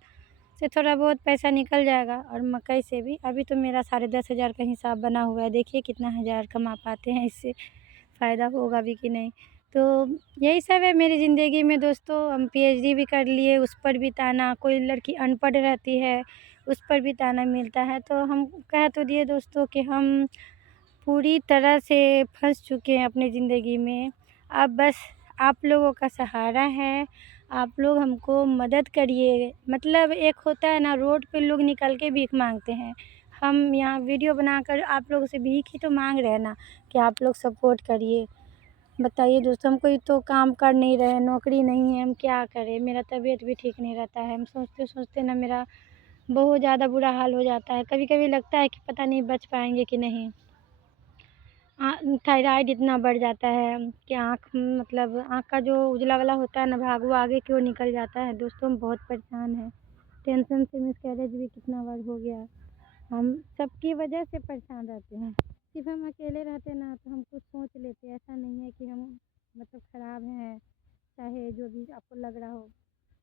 से थोड़ा बहुत पैसा निकल जाएगा, और मकई से भी। अभी तो मेरा 10,500 का हिसाब बना हुआ है, देखिए कितना हज़ार कमा पाते हैं इससे, फ़ायदा होगा भी कि नहीं। तो यही सब है मेरी ज़िंदगी में दोस्तों। हम पीएचडी भी कर लिए, उस पर भी ताना, कोई लड़की अनपढ़ रहती है उस पर भी ताना मिलता है। तो हम कह तो दिए दोस्तों कि हम पूरी तरह से फँस चुके हैं अपनी ज़िंदगी में। अब बस आप लोगों का सहारा है, आप लोग हमको मदद करिए। मतलब एक होता है ना, रोड पे लोग निकल के भीख माँगते हैं, हम यहाँ वीडियो बनाकर आप लोगों से भीख ही तो माँग रहे हैं ना, कि आप लोग सपोर्ट करिए। बताइए दोस्तों, हम कोई तो काम कर नहीं रहे हैं, नौकरी नहीं है, हम क्या करें? मेरा तबीयत भी ठीक नहीं रहता है, हम सोचते-सोचते ना मेरा बहुत ज़्यादा बुरा हाल हो जाता है। कभी-कभी लगता है कि पता नहीं बच पाएँगे कि नहीं। थायराइड इतना बढ़ जाता है कि आँख, मतलब आँख का जो उजला वाला होता है ना भाग, वो आगे की ओर निकल जाता है। दोस्तों हम बहुत परेशान हैं, टेंशन से मिसकैरेज भी कितना बार हो गया। हम सबकी वजह से परेशान रहते हैं। सिर्फ़ हम अकेले रहते ना तो हम कुछ सोच लेते, ऐसा नहीं है कि हम मतलब ख़राब हैं, चाहे जो भी आपको लग रहा हो।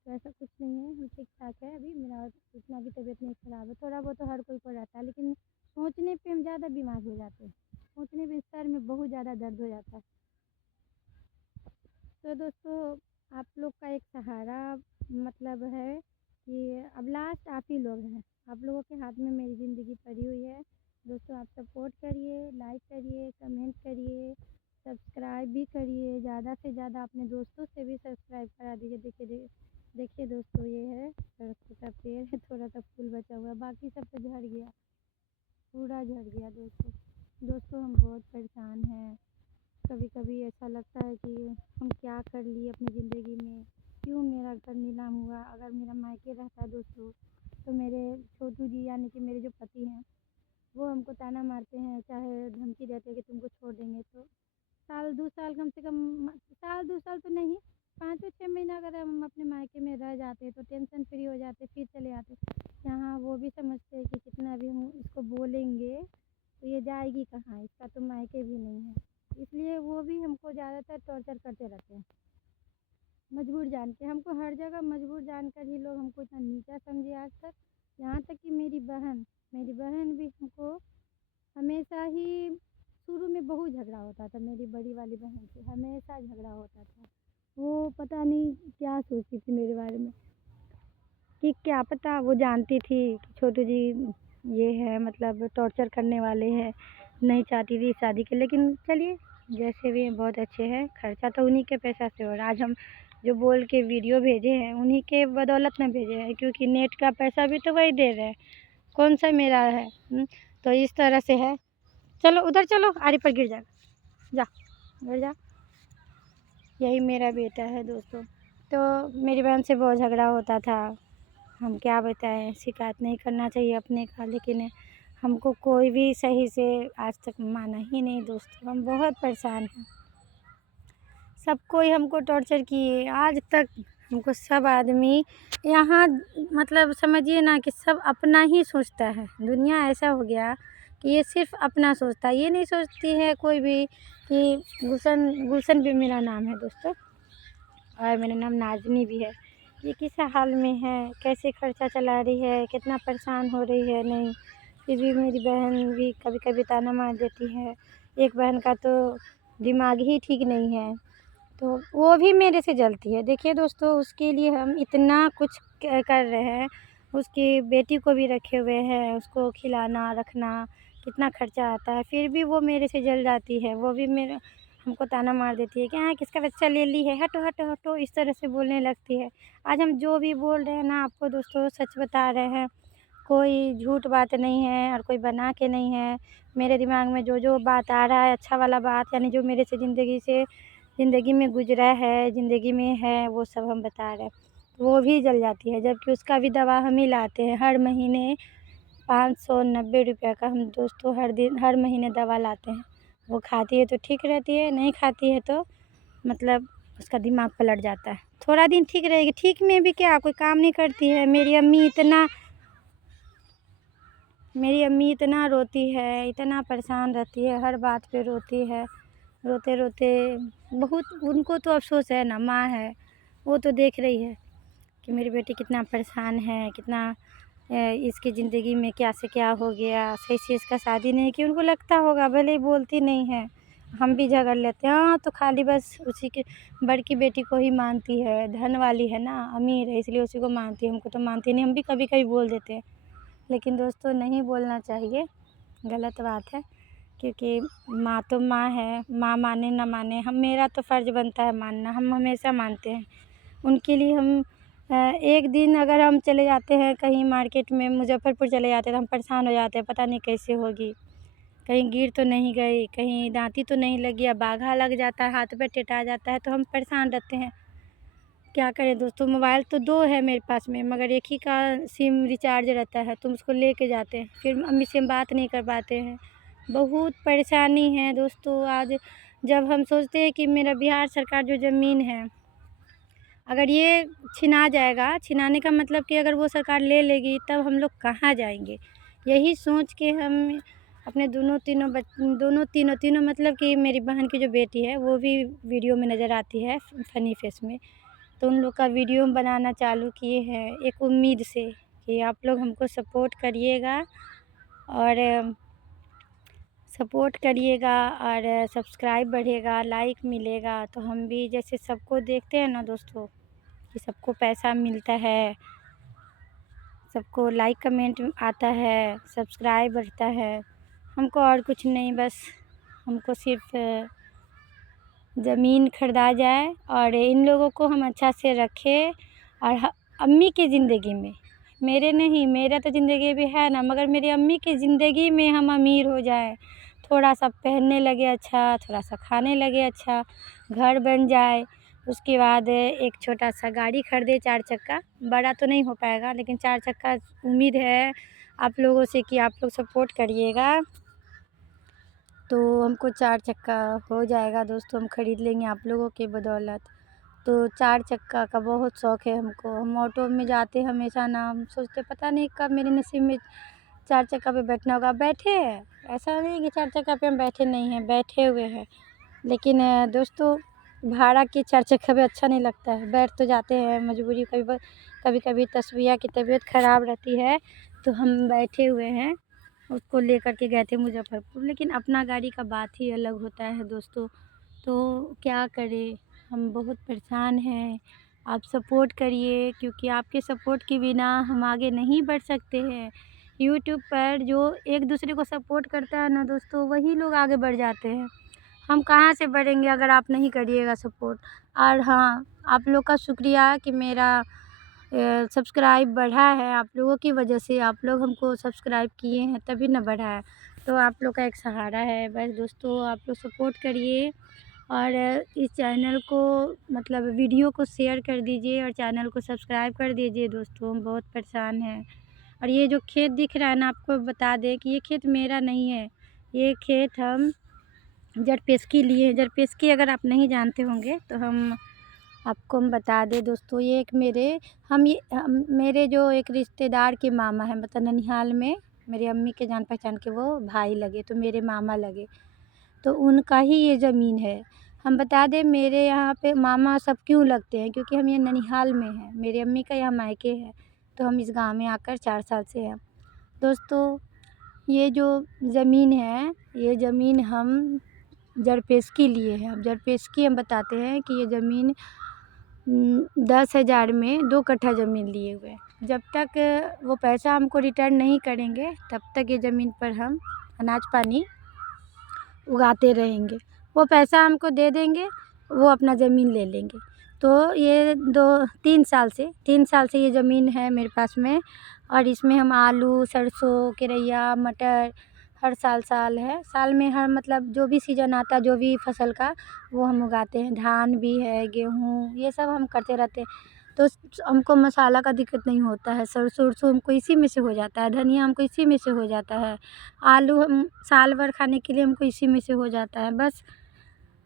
तो ऐसा कुछ नहीं है, हम ठीक-ठाक है अभी, मेरा इतना भी तबीयत नहीं ख़राब है। थोड़ा बहुत तो हर कोई को रहता है, लेकिन सोचने पे हम ज़्यादा बीमार हो जाते हैं। सोचने पे सर में बहुत ज़्यादा दर्द हो जाता है। तो दोस्तों, आप लोग का एक सहारा मतलब है कि अब लास्ट आप ही लोग हैं। आप लोगों के हाथ में मेरी ज़िंदगी पड़ी हुई है। दोस्तों आप सपोर्ट करिए, लाइक करिए, कमेंट करिए, सब्सक्राइब भी करिए। ज़्यादा से ज़्यादा अपने दोस्तों से भी सब्सक्राइब करा दीजिए। देखिए दोस्तों, ये है सरसों का पेड़ है, थोड़ा-सा फूल बचा हुआ है, बाकी सब तो झड़ गया, पूरा झड़ गया दोस्तों। दोस्तों हम बहुत परेशान हैं। कभी-कभी ऐसा लगता है कि हम क्या कर लिए अपनी ज़िंदगी में, क्यों मेरा घर नीलाम हुआ। अगर मेरा मायके रहता दोस्तों, तो मेरे छोटू जी यानी कि मेरे जो पति हैं, वो हमको ताना मारते हैं, चाहे धमकी देते हैं कि तुमको छोड़ देंगे। तो साल 2 साल कम से कम, साल 2 साल तो नहीं, 5 से 6 महीना अगर हम अपने मायके में रह जाते तो टेंशन फ्री हो जाते, फिर चले आते। यहाँ वो भी समझते हैं कि कितना भी हम इसको बोलेंगे तो ये जाएगी कहाँ, इसका तो मायके भी नहीं है। इसलिए वो भी हमको ज़्यादातर टॉर्चर करते रहते हैं। मजबूर जानते हैं हमको, हर जगह मजबूर जानकर ही लोग हमको इतना नीचा समझे आज तक। यहाँ तक कि मेरी बहन भी हमको हमेशा ही, शुरू में बहुत झगड़ा होता था मेरी बड़ी वाली बहन से, हमेशा झगड़ा होता था। वो पता नहीं क्या सोचती थी मेरे बारे में, कि क्या पता वो जानती थी कि छोटू जी ये है, मतलब टॉर्चर करने वाले हैं, नहीं चाहती थी शादी के। लेकिन चलिए, जैसे भी हैं बहुत अच्छे हैं, खर्चा तो उन्हीं के पैसा से हो रहा है। आज हम जो बोल के वीडियो भेजे हैं उन्हीं के बदौलत में भेजे हैं, क्योंकि नेट का पैसा भी तो वही दे रहे हैं, कौन सा मेरा है। तो इस तरह से है। चलो उधर चलो, आरी पर गिर जाएगा, जा गिर जा। यही मेरा बेटा है दोस्तों। तो मेरी बहन से बहुत झगड़ा होता था, हम क्या बताएं, शिकायत नहीं करना चाहिए अपने का, लेकिन हमको कोई भी सही से आज तक माना ही नहीं दोस्तों। हम बहुत परेशान हैं, सब कोई हमको टॉर्चर किए आज तक। हमको सब आदमी यहाँ, मतलब समझिए ना कि सब अपना ही सोचता है। दुनिया ऐसा हो गया कि ये सिर्फ अपना सोचता है, ये नहीं सोचती है कोई भी कि गुलशन भी मेरा नाम है दोस्तों, और मेरा नाम नाज़नी भी है। ये किस हाल में है, कैसे खर्चा चला रही है, कितना परेशान हो रही है, नहीं फिर भी मेरी बहन भी कभी कभी ताना मार देती है। एक बहन का तो दिमाग ही ठीक नहीं है, तो वो भी मेरे से जलती है। देखिए दोस्तों, उसके लिए हम इतना कुछ कर रहे हैं, उसकी बेटी को भी रखे हुए हैं, उसको खिलाना रखना कितना खर्चा आता है, फिर भी वो मेरे से जल जाती है। वो भी मेरे हमको ताना मार देती है कि हाँ किसका बच्चा ले ली है, हटो हटो हटो, इस तरह से बोलने लगती है। आज हम जो भी बोल रहे हैं ना आपको दोस्तों, सच बता रहे हैं, कोई झूठ बात नहीं है और कोई बना के नहीं है। मेरे दिमाग में जो जो बात आ रहा है, अच्छा वाला बात, यानी जो मेरे से ज़िंदगी में गुजरा है, ज़िंदगी में है, वो सब हम बता रहे हैं। वो भी जल जाती है, जबकि उसका भी दवा हम ही लाते हैं हर महीने। 590 रुपये का हम दोस्तों हर महीने दवा लाते हैं। वो खाती है तो ठीक रहती है, नहीं खाती है तो मतलब उसका दिमाग पलट जाता है। थोड़ा दिन ठीक रहेगी, ठीक में भी क्या, कोई काम नहीं करती है। मेरी अम्मी इतना रोती है, इतना परेशान रहती है, हर बात पे रोती है। रोते रोते बहुत उनको तो अफ़सोस है ना, माँ है, वो तो देख रही है कि मेरी बेटी कितना परेशान है, कितना इसकी ज़िंदगी में क्या से क्या हो गया, सही से इसका शादी नहीं की। उनको लगता होगा, भले ही बोलती नहीं है, हम भी झगड़ लेते हैं। हाँ, तो खाली बस उसी के बड़की बेटी को ही मानती है, धन वाली है ना, अमीर है, इसलिए उसी को मानती है, हमको तो मानती नहीं। हम भी कभी कभी बोल देते हैं, लेकिन दोस्तों नहीं बोलना चाहिए, गलत बात है। क्योंकि माँ तो माँ है, माँ माने ना माने, हम मेरा तो फ़र्ज़ बनता है मानना, हम हमेशा मानते हैं उनके लिए। हम एक दिन अगर हम चले जाते हैं कहीं मार्केट में, मुज़फ़्फ़रपुर चले जाते हैं, तो हम परेशान हो जाते हैं, पता नहीं कैसे होगी, कहीं गिर तो नहीं गई, कहीं दाँती तो नहीं लगी, या बाघा लग जाता है, हाथ पैर टेटा जाता है, तो हम परेशान रहते हैं। क्या करें दोस्तों, मोबाइल तो 2 है मेरे पास में, मगर एक ही का सिम रिचार्ज रहता है, तो हम उसको लेके जाते हैं, फिर अम्मी से हम बात नहीं कर पाते हैं। बहुत परेशानी है दोस्तों। आज जब हम सोचते हैं कि मेरा बिहार सरकार जो ज़मीन है, अगर ये छिना जाएगा, छिनाने का मतलब कि अगर वो सरकार ले लेगी, तब हम लोग कहाँ जाएंगे। यही सोच के हम अपने तीनों मतलब कि मेरी बहन की जो बेटी है वो भी वीडियो में नज़र आती है फ़नी फेस में, तो उन लोग का वीडियो हम बनाना चालू किए हैं, एक उम्मीद से कि आप लोग हमको सपोर्ट करिएगा और सब्सक्राइब बढ़ेगा, लाइक मिलेगा, तो हम भी जैसे सबको देखते हैं ना दोस्तों कि सबको पैसा मिलता है, सबको लाइक कमेंट आता है, सब्सक्राइब बढ़ता है, हमको और कुछ नहीं, बस हमको सिर्फ ज़मीन ख़रीदा जाए और इन लोगों को हम अच्छा से रखें। और अम्मी की ज़िंदगी में, मेरे नहीं, मेरा तो ज़िंदगी भी है ना, मगर मेरी अम्मी की ज़िंदगी में हम अमीर हो जाए, थोड़ा सा पहनने लगे अच्छा, थोड़ा सा खाने लगे अच्छा, घर बन जाए, उसके बाद एक छोटा सा गाड़ी खरीदे 4 चक्का। बड़ा तो नहीं हो पाएगा, लेकिन 4 चक्का उम्मीद है आप लोगों से कि आप लोग सपोर्ट करिएगा, तो हमको 4 चक्का हो जाएगा दोस्तों, हम ख़रीद लेंगे आप लोगों के बदौलत। तो 4 चक्का का बहुत शौक़ है हमको। हम ऑटो में जाते हमेशा ना, हम सोचते पता नहीं कब मेरे नसीब में 4 चक्का पे बैठना होगा। बैठे हैं, ऐसा नहीं कि 4 चक्का पे हम बैठे नहीं हैं, बैठे हुए हैं। लेकिन दोस्तों भाड़ा की 4 चक्का भी अच्छा नहीं लगता है, बैठ तो जाते हैं मजबूरी, कभी कभी तस्वीया की तबीयत ख़राब रहती है तो हम बैठे हुए हैं, उसको लेकर के गए थे मुज़फ़्फ़रपुर। लेकिन अपना गाड़ी का बात ही अलग होता है दोस्तों। तो क्या करें, हम बहुत परेशान हैं। आप सपोर्ट करिए, क्योंकि आपके सपोर्ट के बिना हम आगे नहीं बढ़ सकते हैं। यूट्यूब पर जो एक दूसरे को सपोर्ट करता है ना दोस्तों, वही लोग आगे बढ़ जाते हैं। हम कहाँ से बढ़ेंगे अगर आप नहीं करिएगा सपोर्ट। और हाँ, आप लोग का शुक्रिया कि मेरा सब्सक्राइब बढ़ा है, आप लोगों की वजह से। आप लोग हमको सब्सक्राइब किए हैं तभी ना बढ़ा है, तो आप लोग का एक सहारा है। बस दोस्तों, आप लोग सपोर्ट करिए और इस चैनल को मतलब वीडियो को शेयर कर दीजिए और चैनल को सब्सक्राइब कर दीजिए दोस्तों। हम बहुत परेशान हैं। और ये जो खेत दिख रहा है ना, आपको बता दें कि ये खेत मेरा नहीं है, ये खेत हम जरपेसकी लिए हैं। जरपेसकी अगर आप नहीं जानते होंगे तो हम बता दें दोस्तों, ये एक मेरे जो एक रिश्तेदार के मामा हैं, मतलब ननिहाल में मेरी अम्मी के जान पहचान के वो भाई लगे, तो मेरे मामा लगे, तो उनका ही ये ज़मीन है। हम बता दें, मेरे यहाँ पे मामा सब क्यों लगते हैं, क्योंकि हम ये ननिहाल में हैं, मेरी अम्मी का यहाँ मायके है, तो हम इस गाँव में आकर 4 साल से हैं। दोस्तों, ये जो ज़मीन है, ये ज़मीन हम जरपेसकी लिए हैं। अब जरपेसकी हम बताते हैं कि ये ज़मीन 10,000 में 2 कट्ठा ज़मीन लिए हुए हैं। जब तक वो पैसा हमको रिटर्न नहीं करेंगे, तब तक ये ज़मीन पर हम अनाज पानी उगाते रहेंगे। वो पैसा हमको दे देंगे, वो अपना ज़मीन ले लेंगे। तो ये 3 साल से ये ज़मीन है मेरे पास में, और इसमें हम आलू, सरसों, किरैया, मटर हर साल है। साल में हर मतलब जो भी सीज़न आता है, जो भी फसल का, वो हम उगाते हैं। धान भी है, गेहूँ, ये सब हम करते रहते हैं। तो हमको मसाला का दिक्कत नहीं होता है। सरसों-वरसों हमको इसी में से हो जाता है, धनिया हमको इसी में से हो जाता है, आलू हम साल भर खाने के लिए हमको इसी में से हो जाता है। बस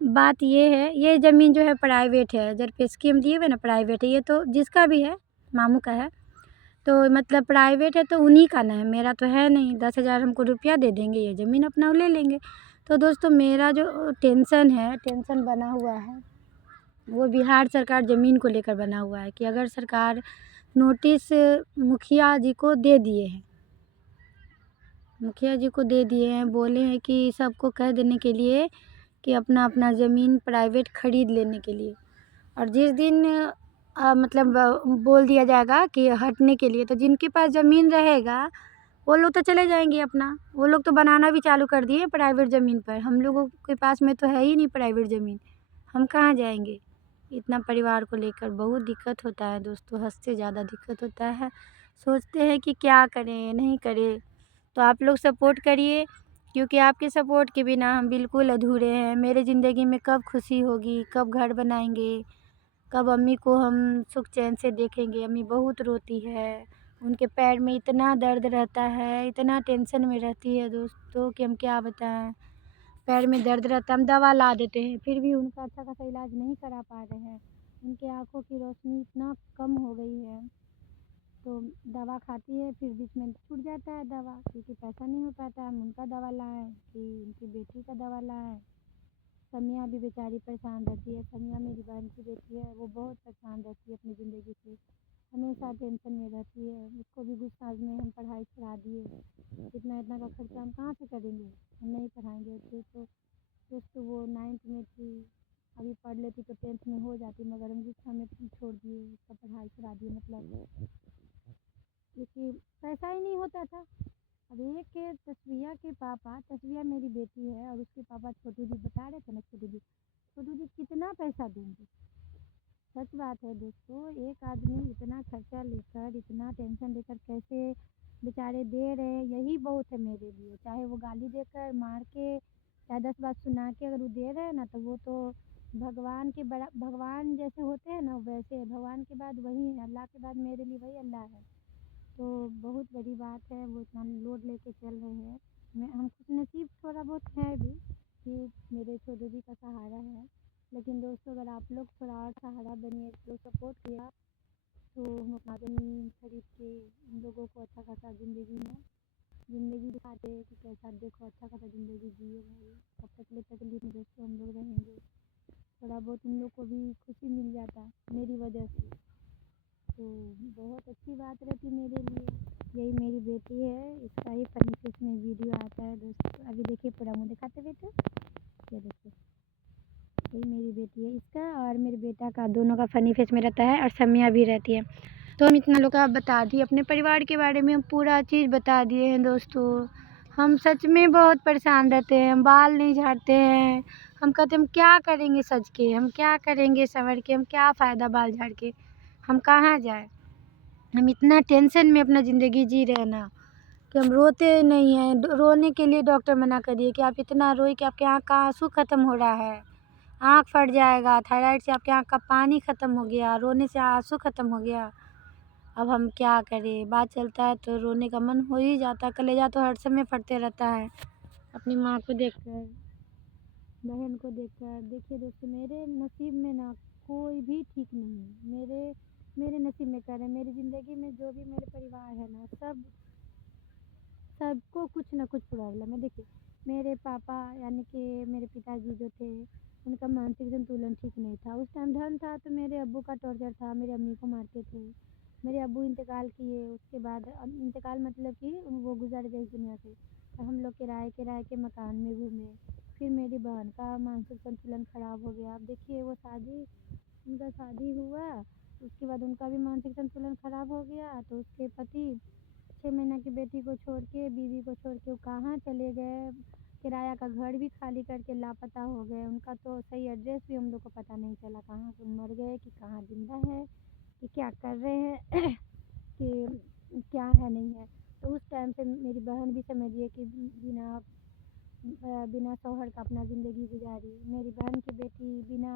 बात ये है, ये ज़मीन जो है प्राइवेट है, जरपेसकी हम दिए हुए ना प्राइवेट है। ये तो जिसका भी है, मामू का है, तो मतलब प्राइवेट है तो उन्हीं का ना है, मेरा तो है नहीं। 10,000 हमको रुपया दे देंगे, ये ज़मीन अपना ले लेंगे। तो दोस्तों, मेरा जो टेंशन बना हुआ है, वो बिहार सरकार ज़मीन को लेकर बना हुआ है कि अगर सरकार नोटिस मुखिया जी को दे दिए हैं, बोले हैं कि सबको कह देने के लिए कि अपना अपना ज़मीन प्राइवेट ख़रीद लेने के लिए। और जिस दिन मतलब बोल दिया जाएगा कि हटने के लिए, तो जिनके पास ज़मीन रहेगा वो लोग तो चले जाएंगे अपना, वो लोग तो बनाना भी चालू कर दिए प्राइवेट ज़मीन पर। हम लोगों के पास में तो है ही नहीं प्राइवेट ज़मीन, हम कहाँ जाएंगे। इतना परिवार को लेकर बहुत दिक्कत होता है दोस्तों, हद से ज़्यादा दिक्कत होता है। सोचते हैं कि क्या करें नहीं करें। तो आप लोग सपोर्ट करिए, क्योंकि आपके सपोर्ट के बिना हम बिल्कुल अधूरे हैं। मेरे ज़िंदगी में कब खुशी होगी, कब घर बनाएंगे, कब अम्मी को हम सुख चैन से देखेंगे। अम्मी बहुत रोती है, उनके पैर में इतना दर्द रहता है, इतना टेंशन में रहती है दोस्तों कि हम क्या बताएं। पैर में दर्द रहता है, हम दवा ला देते हैं, फिर भी उनका अच्छा खासा इलाज नहीं करा पा रहे हैं। उनके आँखों की रोशनी इतना कम हो गई है, तो दवा खाती है, फिर बीच में छूट जाता है दवा, क्योंकि पैसा नहीं हो पाता। हम उनका दवा लाएँ कि उनकी बेटी का दवा लाएँ। समिया भी बेचारी परेशान रहती है। समिया मेरी बहन की बेटी है, वो बहुत परेशान रहती है अपनी ज़िंदगी से, हमेशा टेंशन में रहती है। उसको भी गुस्सा में हम पढ़ाई छुड़ा दिए, इतना का खर्चा हम कहाँ से करेंगे, हम नहीं पढ़ाएंगे। तो वो 9th में थी, अभी पढ़ लेती तो 10th में हो जाती, मगर हम गुस्सा में छोड़ दिए, उसका पढ़ाई छुड़ा दिए, मतलब क्योंकि पैसा ही नहीं होता था। अब एक के तस्वीया के पापा, तस्वीया मेरी बेटी है, और उसके पापा छोटू जी बता रहे थे ना, छोटू जी कितना पैसा देंगे। सच बात है दोस्तों, एक आदमी इतना खर्चा लेकर, इतना टेंशन लेकर कैसे बेचारे दे रहे हैं, यही बहुत है मेरे लिए। चाहे वो गाली देकर, मार के, चाहे 10 बात सुना के अगर वो दे रहे हैं ना, तो वो तो भगवान जैसे होते हैं ना, वैसे है। भगवान के बाद वही है, अल्लाह के बाद मेरे लिए वही अल्लाह है। तो बहुत बड़ी बात है, वो इतना लोड लेके चल रहे हैं। हम खुशनसीब थोड़ा बहुत है भी कि मेरे छोटू जी का सहारा है। लेकिन दोस्तों, अगर आप लोग थोड़ा और सहारा बनिए, तो सपोर्ट किया, तो हम अपना ज़मीन खरीद के उन लोगों को अच्छा खासा ज़िंदगी दिखाते कि कैसा देखो अच्छा खासा ज़िंदगी जिए भाई। तब तक ले तकलीफ में दोस्तों हम लोग रहेंगे। थोड़ा बहुत उन लोग को भी खुशी मिल जाता मेरी वजह से, तो बहुत अच्छी बात रहती मेरे लिए। यही मेरी बेटी है, इसका ही फनी फेस में वीडियो आता है दोस्तों। अभी देखिए पूरा मुँह दिखाते बेटे, ये देखिए यही मेरी बेटी है, इसका और मेरे बेटा का दोनों का फनी फेस में रहता है और समिया भी रहती है। तो हम इतना लोग का बता दिए अपने परिवार के बारे में, हम पूरा चीज़ बता दिए हैं दोस्तों। हम सच में बहुत परेशान रहते हैं, हम बाल नहीं झाड़ते हैं, हम कहते हम क्या करेंगे सज के, हम क्या करेंगे संवर के, हम क्या फ़ायदा बाल झाड़ के, हम कहाँ जाए। हम इतना टेंशन में अपना ज़िंदगी जी रहे हैं ना कि हम रोते नहीं हैं। रोने के लिए डॉक्टर मना कर दिए कि आप इतना रोए कि आपके आँख का आंसू ख़त्म हो रहा है, आँख फट जाएगा, थायराइड से आपके आँख का पानी ख़त्म हो गया, रोने से आंसू ख़त्म हो गया। अब हम क्या करें, बात चलता है तो रोने का मन हो ही जाता है, कलेजा तो हर समय फटते रहता है अपनी माँ को देखकर, बहन को देखकर। देखिए दोस्तों मेरे नसीब में ना कोई भी ठीक नहीं है, मेरे नसीब में कर है, मेरी ज़िंदगी में जो भी मेरे परिवार है ना सबको कुछ ना कुछ प्रॉब्लम है। देखिए मेरे पापा यानी कि मेरे पिताजी जो थे उनका मानसिक संतुलन ठीक नहीं था। उस टाइम धन था तो मेरे अब्बू का टॉर्चर था, मेरे अम्मी को मारते थे। मेरे अब्बू इंतकाल किए, उसके बाद इंतकाल मतलब कि वो गुजर गए इस दुनिया से, तो हम लोग किराए के मकान में घूमे। फिर मेरी बहन का मानसिक संतुलन ख़राब हो गया। अब देखिए वो उनका शादी हुआ, उसके बाद उनका भी मानसिक संतुलन ख़राब हो गया, तो उसके पति 6 महीना की बेटी को छोड़ के, बीवी को छोड़ के वो कहाँ चले गए, किराया का घर भी खाली करके लापता हो गए। उनका तो सही एड्रेस भी हम लोग को पता नहीं चला, कहाँ से मर गए कि कहाँ जिंदा है कि क्या कर रहे हैं कि क्या है नहीं है। तो उस टाइम से मेरी बहन भी समझिए कि बिना शौहर का अपना ज़िंदगी गुजारी। मेरी बहन की बेटी बिना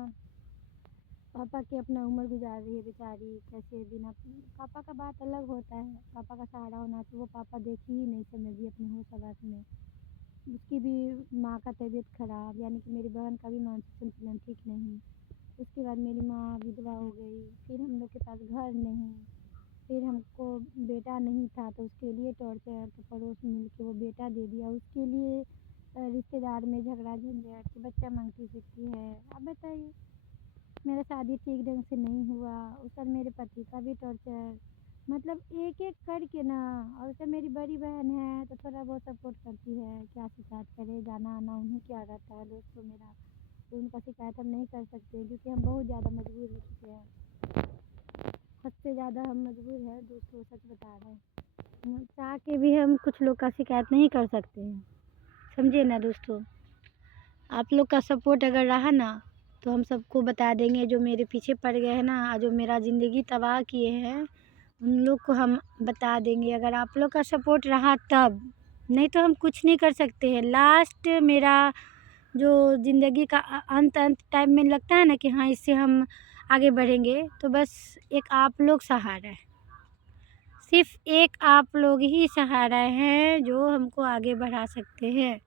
पापा के अपना उम्र गुजार रही है बेचारी, कैसे बिना पापा का बात अलग होता है, पापा का सहारा होना तो वो पापा देखी ही नहीं समझिए अपने होश हवास में। उसकी भी माँ का तबीयत ख़राब, यानी कि मेरी बहन का भी मानसिक संतुलन ठीक नहीं। उसके बाद मेरी माँ विधवा हो गई, फिर हम लोग के पास घर नहीं, फिर हमको बेटा नहीं था तो उसके लिए टॉर्चर, तो पड़ोस में मिल के वो बेटा दे दिया, उसके लिए रिश्तेदार में झगड़ा झंझट कि बच्चा मांगती फिरती है। अब बताइए मेरा शादी ठीक ढंग से नहीं हुआ, उसका मेरे पति का भी टॉर्चर, मतलब एक एक करके ना। और उससे मेरी बड़ी बहन है तो थोड़ा बहुत सपोर्ट करती है, क्या शिकायत करे, जाना आना उन्हें क्या रहता है दोस्तों मेरा, तो उनका शिकायत हम नहीं कर सकते क्योंकि हम बहुत ज़्यादा मजबूर हो चुके हैं, हद से ज़्यादा हम मजबूर हैं दोस्तों, सच बता रहे हैं। चाह के भी हम कुछ लोग का शिकायत नहीं कर सकते हैं, समझिए ना दोस्तों। आप लोग का सपोर्ट अगर रहा ना तो हम सबको बता देंगे, जो मेरे पीछे पड़ गए हैं ना, जो मेरा ज़िंदगी तबाह किए हैं उन लोग को हम बता देंगे, अगर आप लोग का सपोर्ट रहा तब, नहीं तो हम कुछ नहीं कर सकते हैं। लास्ट मेरा जो ज़िंदगी का अंत टाइम में लगता है ना कि हाँ इससे हम आगे बढ़ेंगे, तो बस एक आप लोग सहारा है, सिर्फ एक आप लोग ही सहारा हैं जो हमको आगे बढ़ा सकते हैं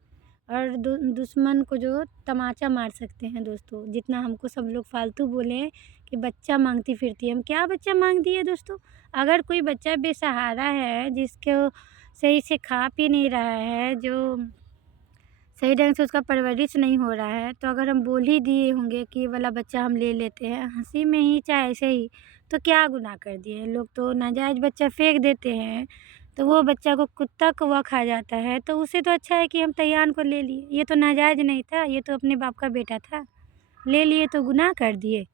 और दुश्मन को जो तमाचा मार सकते हैं दोस्तों। जितना हमको सब लोग फालतू बोले कि बच्चा मांगती फिरती है, हम क्या बच्चा मांग दिए दोस्तों। अगर कोई बच्चा बेसहारा है, जिसको सही से खा पी नहीं रहा है, जो सही ढंग से उसका परवरिश नहीं हो रहा है, तो अगर हम बोल ही दिए होंगे कि ये वाला बच्चा हम ले लेते हैं हंसी में ही चाहे ऐसे ही, तो क्या गुनाह कर दिए। लोग तो नाजायज़ बच्चा फेंक देते हैं, तो वो बच्चा को कुत्ता कौवा खा जाता है, तो उससे तो अच्छा है कि हम तैयान को ले लिए। ये तो नाजायज़ नहीं था, ये तो अपने बाप का बेटा था, ले लिए तो गुनाह कर दिए।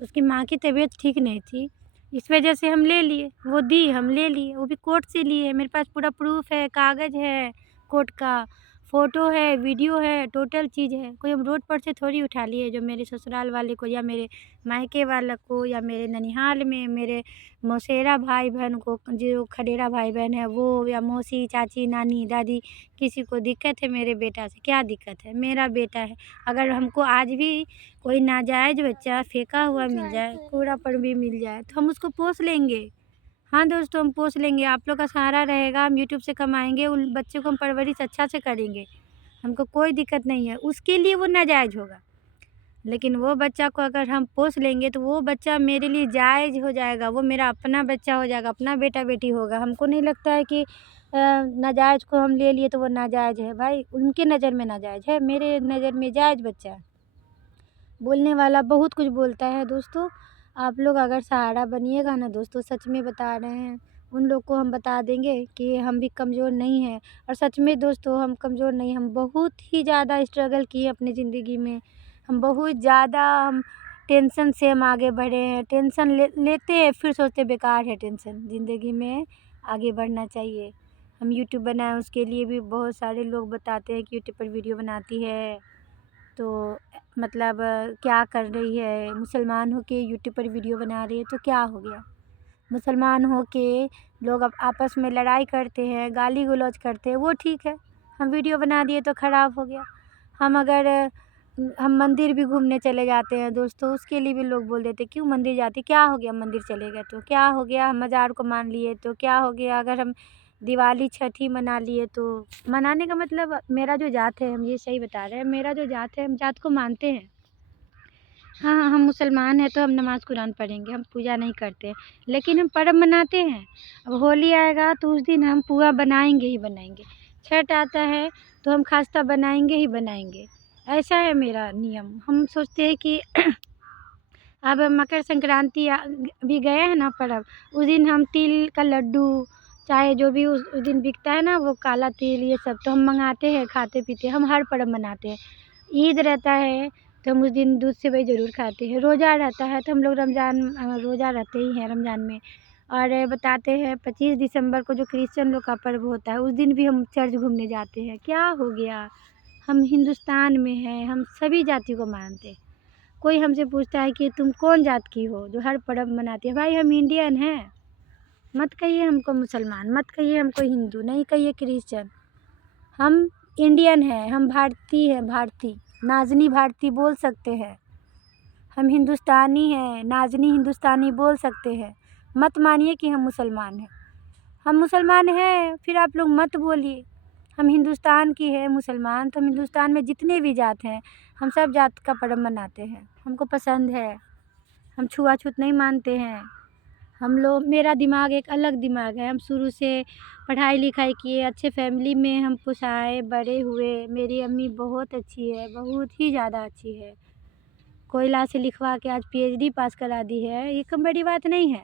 उसकी माँ की तबीयत ठीक नहीं थी, इस वजह से हम ले लिए, वो दी हम ले लिए, वो भी कोर्ट से लिए। मेरे पास पूरा प्रूफ है, कागज़ है कोर्ट का, फ़ोटो है, वीडियो है, टोटल चीज़ है। कोई हम रोड पर से थोड़ी उठा लिए, जो मेरे ससुराल वाले को या मेरे मायके वाला को या मेरे ननिहाल में मेरे मौसेरा भाई बहन को, जो खडेरा भाई बहन है वो, या मौसी चाची नानी दादी, किसी को दिक्कत है मेरे बेटा से, क्या दिक्कत है, मेरा बेटा है। अगर हमको आज भी कोई नाजायज़ बच्चा फेंका हुआ मिल जाए, कूड़ा पर भी मिल जाए, तो हम उसको पोस लेंगे। हाँ दोस्तों हम पोस लेंगे, आप लोग का सहारा रहेगा, हम यूट्यूब से कमाएंगे, उन बच्चों को हम परवरिश अच्छा से करेंगे, हमको कोई दिक्कत नहीं है। उसके लिए वो नाजायज़ होगा, लेकिन वो बच्चा को अगर हम पोस लेंगे तो वो बच्चा मेरे लिए जायज़ हो जाएगा, वो मेरा अपना बच्चा हो जाएगा, अपना बेटा बेटी होगा। हमको नहीं लगता है कि नाजायज़ को हम ले लिए तो वो नाजायज़ है। भाई उनके नज़र में नाजायज़ है, मेरे नज़र में जायज़ बच्चा है। बोलने वाला बहुत कुछ बोलता है दोस्तों। आप लोग अगर सहारा बनिएगा ना दोस्तों, सच में बता रहे हैं, उन लोग को हम बता देंगे कि हम भी कमज़ोर नहीं हैं। और सच में दोस्तों हम कमज़ोर नहीं, हम बहुत ही ज़्यादा स्ट्रगल किए अपनी ज़िंदगी में। हम बहुत ज़्यादा हम टेंशन से हम आगे बढ़े हैं। टेंशन लेते हैं फिर सोचते बेकार है टेंशन, ज़िंदगी में आगे बढ़ना चाहिए। हम यूट्यूब बनाए उसके लिए भी बहुत सारे लोग बताते हैं कि यूट्यूब पर वीडियो बनाती है तो मतलब क्या कर रही है, मुसलमान हो के यूट्यूब पर वीडियो बना रही है तो क्या हो गया। मुसलमान हो के लोग अब आपस में लड़ाई करते हैं, गाली गलौज करते हैं, वो ठीक है। हम वीडियो बना दिए तो ख़राब हो गया। हम अगर हम मंदिर भी घूमने चले जाते हैं दोस्तों, उसके लिए भी लोग बोल देते क्यों मंदिर जाती, क्या हो गया मंदिर चले गए तो क्या हो गया, हम मज़ार को मान लिए तो क्या हो गया। अगर हम दिवाली छठ ही मना लिए तो मनाने का मतलब मेरा जो जात है, हम ये सही बता रहे हैं, मेरा जो जात है हम जात को मानते हैं। हाँ, हम मुसलमान हैं तो हम नमाज़ कुरान पढ़ेंगे, हम पूजा नहीं करते, लेकिन हम पर्व मनाते हैं। अब होली आएगा तो उस दिन हम पुआ बनाएंगे ही बनाएंगे। छठ आता है तो हम खास्ता बनाएंगे ही बनाएंगे। ऐसा है मेरा नियम। हम सोचते हैं कि अब मकर संक्रांति भी गया है ना पर्व, उस दिन हम तिल का लड्डू चाहे जो भी उस दिन बिकता है ना, वो काला तिल ये सब तो हम मंगाते हैं, खाते पीते हैं। हम हर पर्व मनाते हैं। ईद रहता है तो हम उस दिन दूध सेवई ज़रूर खाते हैं। रोज़ा रहता है तो हम लोग रमज़ान रोज़ा रहते ही हैं रमज़ान में। और बताते हैं 25 दिसंबर को जो क्रिश्चियन लोग का पर्व होता है उस दिन भी हम चर्च घूमने जाते हैं। क्या हो गया, हम हिंदुस्तान में हैं, हम सभी जाति को मानते हैं। कोई हमसे पूछता है कि तुम कौन जात की हो जो हर पर्व मनाती है, भाई हम इंडियन हैं। मत कहिए हमको मुसलमान, मत कहिए हमको हिंदू, नहीं कहिए क्रिश्चियन। हम इंडियन हैं, हम भारतीय हैं, भारतीय नाज़नी भारतीय बोल सकते हैं। हम हिंदुस्तानी हैं, नाज़नी हिंदुस्तानी बोल सकते हैं। मत मानिए कि हम मुसलमान हैं। हम मुसलमान हैं फिर आप लोग मत बोलिए। हम हिंदुस्तान की है मुसलमान, तो हम हिंदुस्तान में जितने भी जात हैं हम सब जात का पर्व मनाते हैं, हमको पसंद है। हम छुआछूत नहीं मानते हैं। हम लोग, मेरा दिमाग एक अलग दिमाग है। हम शुरू से पढ़ाई लिखाई किए, अच्छे फैमिली में हम पुसाए बड़े हुए। मेरी अम्मी बहुत अच्छी है, बहुत ही ज़्यादा अच्छी है। कोयला से लिखवा के आज पीएचडी पास करा दी है, ये कम बड़ी बात नहीं है।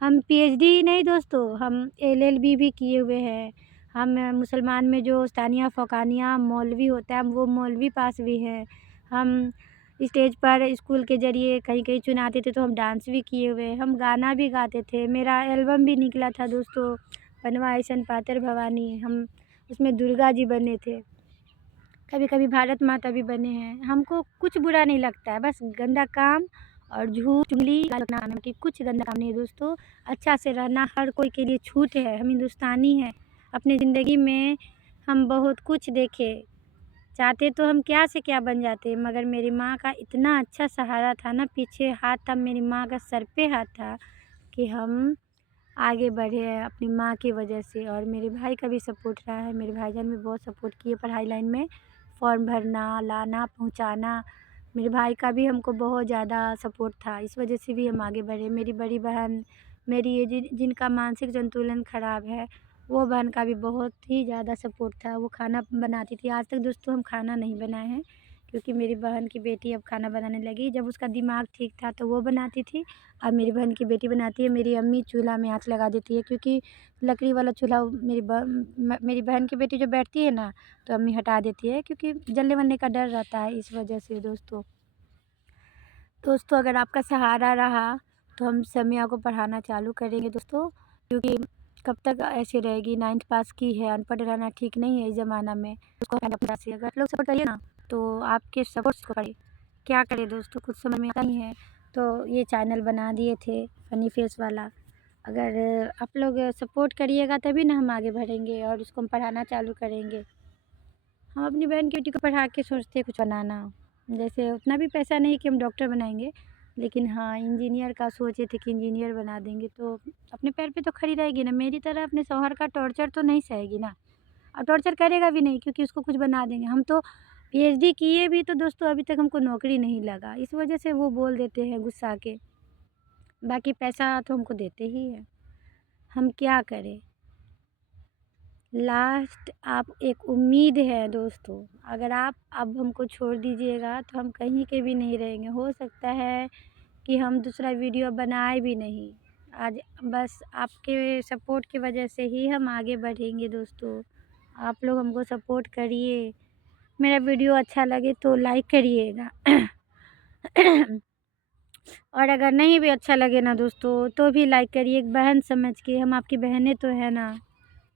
हम पीएचडी नहीं दोस्तों, हम एलएलबी भी किए हुए हैं। हम मुसलमान में जो सानिया फ़ौकानिया मौलवी होता है, हम वो मौलवी पास भी हैं। हम स्टेज पर स्कूल के ज़रिए कहीं कहीं चुनाते थे तो हम डांस भी किए हुए हैं। हम गाना भी गाते थे। मेरा एल्बम भी निकला था दोस्तों, बनवा अइसन पातर भवानी। हम उसमें दुर्गा जी बने थे, कभी कभी भारत माता भी बने हैं। हमको कुछ बुरा नहीं लगता है, बस गंदा काम और झूठ चुगली कि कुछ गंदा काम नहीं है दोस्तों। अच्छा से रहना हर कोई के लिए छूट है। हम हिंदुस्तानी हैं, अपनी ज़िंदगी में हम बहुत कुछ देखे, चाहते तो हम क्या से क्या बन जाते, मगर मेरी माँ का इतना अच्छा सहारा था ना, पीछे हाथ था, मेरी माँ का सर पे हाथ था कि हम आगे बढ़े हैं अपनी माँ की वजह से। और मेरे भाई का भी सपोर्ट रहा है, मेरे भाईजान भी बहुत सपोर्ट किए पढ़ाई लाइन में, फॉर्म भरना, लाना, पहुंचाना। मेरे भाई का भी हमको बहुत ज़्यादा सपोर्ट था, इस वजह से भी हम आगे बढ़े। मेरी बड़ी बहन, मेरी ये जिनका मानसिक संतुलन ख़राब है, वो बहन का भी बहुत ही ज़्यादा सपोर्ट था। वो खाना बनाती थी। आज तक दोस्तों हम खाना नहीं बनाए हैं, क्योंकि मेरी बहन की बेटी अब खाना बनाने लगी। जब उसका दिमाग ठीक था तो वो बनाती थी, अब मेरी बहन की बेटी बनाती है। मेरी अम्मी चूल्हा में आँच लगा देती है, क्योंकि लकड़ी वाला चूल्हा मेरी बहन की बेटी जो बैठती है ना, तो अम्मी हटा देती है, क्योंकि जलने वलने का डर रहता है, इस वजह से दोस्तों अगर आपका सहारा रहा तो हम समिया को पढ़ाना चालू करेंगे दोस्तों, क्योंकि कब तक ऐसे रहेगी। 9th पास की है, अनपढ़ रहना ठीक नहीं है इस ज़माना में। उसको अगर लोग सपोर्ट करिए ना तो आपके सपोर्ट को पड़े, क्या करें दोस्तों, कुछ समझ में आता नहीं है। तो ये चैनल बना दिए थे फ़नी फेस वाला। अगर आप लोग सपोर्ट करिएगा तभी ना हम आगे बढ़ेंगे और उसको हम पढ़ाना चालू करेंगे। हम अपनी बहन की बेटी को पढ़ा के सोचते हैं कुछ बनाना, जैसे उतना भी पैसा नहीं कि हम डॉक्टर बनाएंगे, लेकिन हाँ इंजीनियर का सोचे थे कि इंजीनियर बना देंगे तो अपने पैर पे तो खड़ी रहेगी ना। मेरी तरह अपने शौहर का टॉर्चर तो नहीं सहेगी ना, और टॉर्चर करेगा भी नहीं, क्योंकि उसको कुछ बना देंगे। हम तो पीएचडी किए भी तो दोस्तों अभी तक हमको नौकरी नहीं लगा, इस वजह से वो बोल देते हैं गुस्सा के। बाकी पैसा तो हमको देते ही है, हम क्या करें। लास्ट आप एक उम्मीद है दोस्तों। अगर आप अब हमको छोड़ दीजिएगा तो हम कहीं के भी नहीं रहेंगे। हो सकता है कि हम दूसरा वीडियो बनाए भी नहीं। आज बस आपके सपोर्ट की वजह से ही हम आगे बढ़ेंगे दोस्तों। आप लोग हमको सपोर्ट करिए। मेरा वीडियो अच्छा लगे तो लाइक करिएगा। और अगर नहीं भी अच्छा लगे ना दोस्तों तो भी लाइक करिए, एक बहन समझ के। हम आपकी बहनें तो है ना।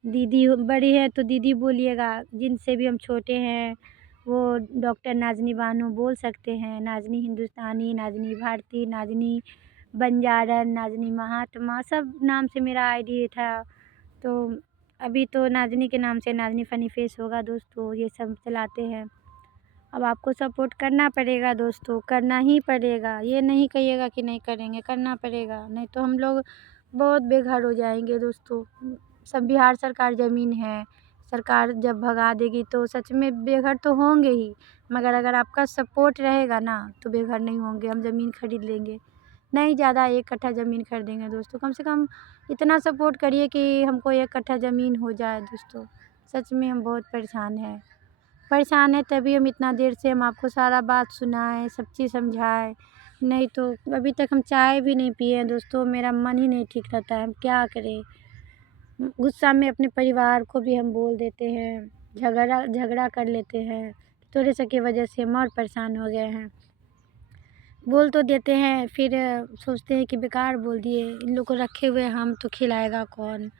दीदी बड़ी है तो दीदी बोलिएगा, जिनसे भी हम छोटे हैं वो डॉक्टर नाज़नी बानो बोल सकते हैं। नाज़नी हिंदुस्तानी, नाज़नी भारती, नाज़नी बंजारन, नाज़नी महात्मा, सब नाम से मेरा आईडी था। तो अभी तो नाज़नी के नाम से नाज़नी फ़नी फेस होगा दोस्तों, ये सब चलाते हैं। अब आपको सपोर्ट करना पड़ेगा दोस्तों, करना ही पड़ेगा। ये नहीं कहिएगा कि नहीं करेंगे, करना पड़ेगा, नहीं तो हम लोग बहुत बेघर हो जाएंगे दोस्तों। सब बिहार सरकार ज़मीन है, सरकार जब भगा देगी तो सच में बेघर तो होंगे ही, मगर अगर आपका सपोर्ट रहेगा ना तो बेघर नहीं होंगे। हम ज़मीन खरीद लेंगे, नहीं ज़्यादा 1 कट्ठा ज़मीन खरीदेंगे दोस्तों। कम से कम इतना सपोर्ट करिए कि हमको 1 कट्ठा ज़मीन हो जाए दोस्तों। सच में हम बहुत परेशान है, तभी हम इतना देर से हम आपको सारा बात सुनाएं, सब चीज़ समझाएं। नहीं तो अभी तक हम चाय भी नहीं पिए हैं दोस्तों। मेरा मन ही नहीं ठीक रहता है, हम क्या करें। गुस्सा में अपने परिवार को भी हम बोल देते हैं, झगड़ा कर लेते हैं। थोड़े से की वजह से हम और परेशान हो गए हैं। बोल तो देते हैं, फिर सोचते हैं कि बेकार बोल दिए। इन लोग को रखे हुए हम तो खिलाएगा कौन,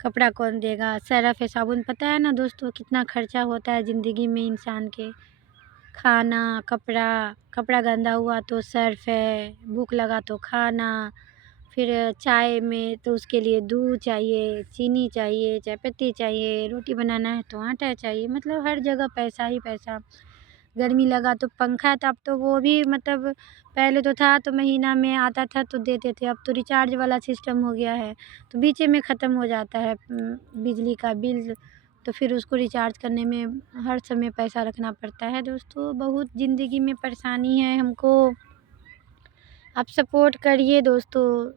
कपड़ा कौन देगा। सर्फ़ है, साबुन, पता है ना दोस्तों कितना खर्चा होता है ज़िंदगी में इंसान के। खाना, कपड़ा गंदा हुआ तो सर्फ़ है, भूख लगा तो खाना, फिर चाय में तो उसके लिए दूध चाहिए, चीनी चाहिए, चाय पत्ती चाहिए, रोटी बनाना है तो आटा चाहिए। मतलब हर जगह पैसा ही पैसा। गर्मी लगा तो पंखा था, अब तो वो भी मतलब पहले तो था तो महीना में आता था तो देते थे, अब तो रिचार्ज वाला सिस्टम हो गया है तो बीच में ख़त्म हो जाता है बिजली का बिल। तो फिर उसको रिचार्ज करने में हर समय पैसा रखना पड़ता है दोस्तों। बहुत ज़िंदगी में परेशानी है हमको, आप सपोर्ट करिए दोस्तों।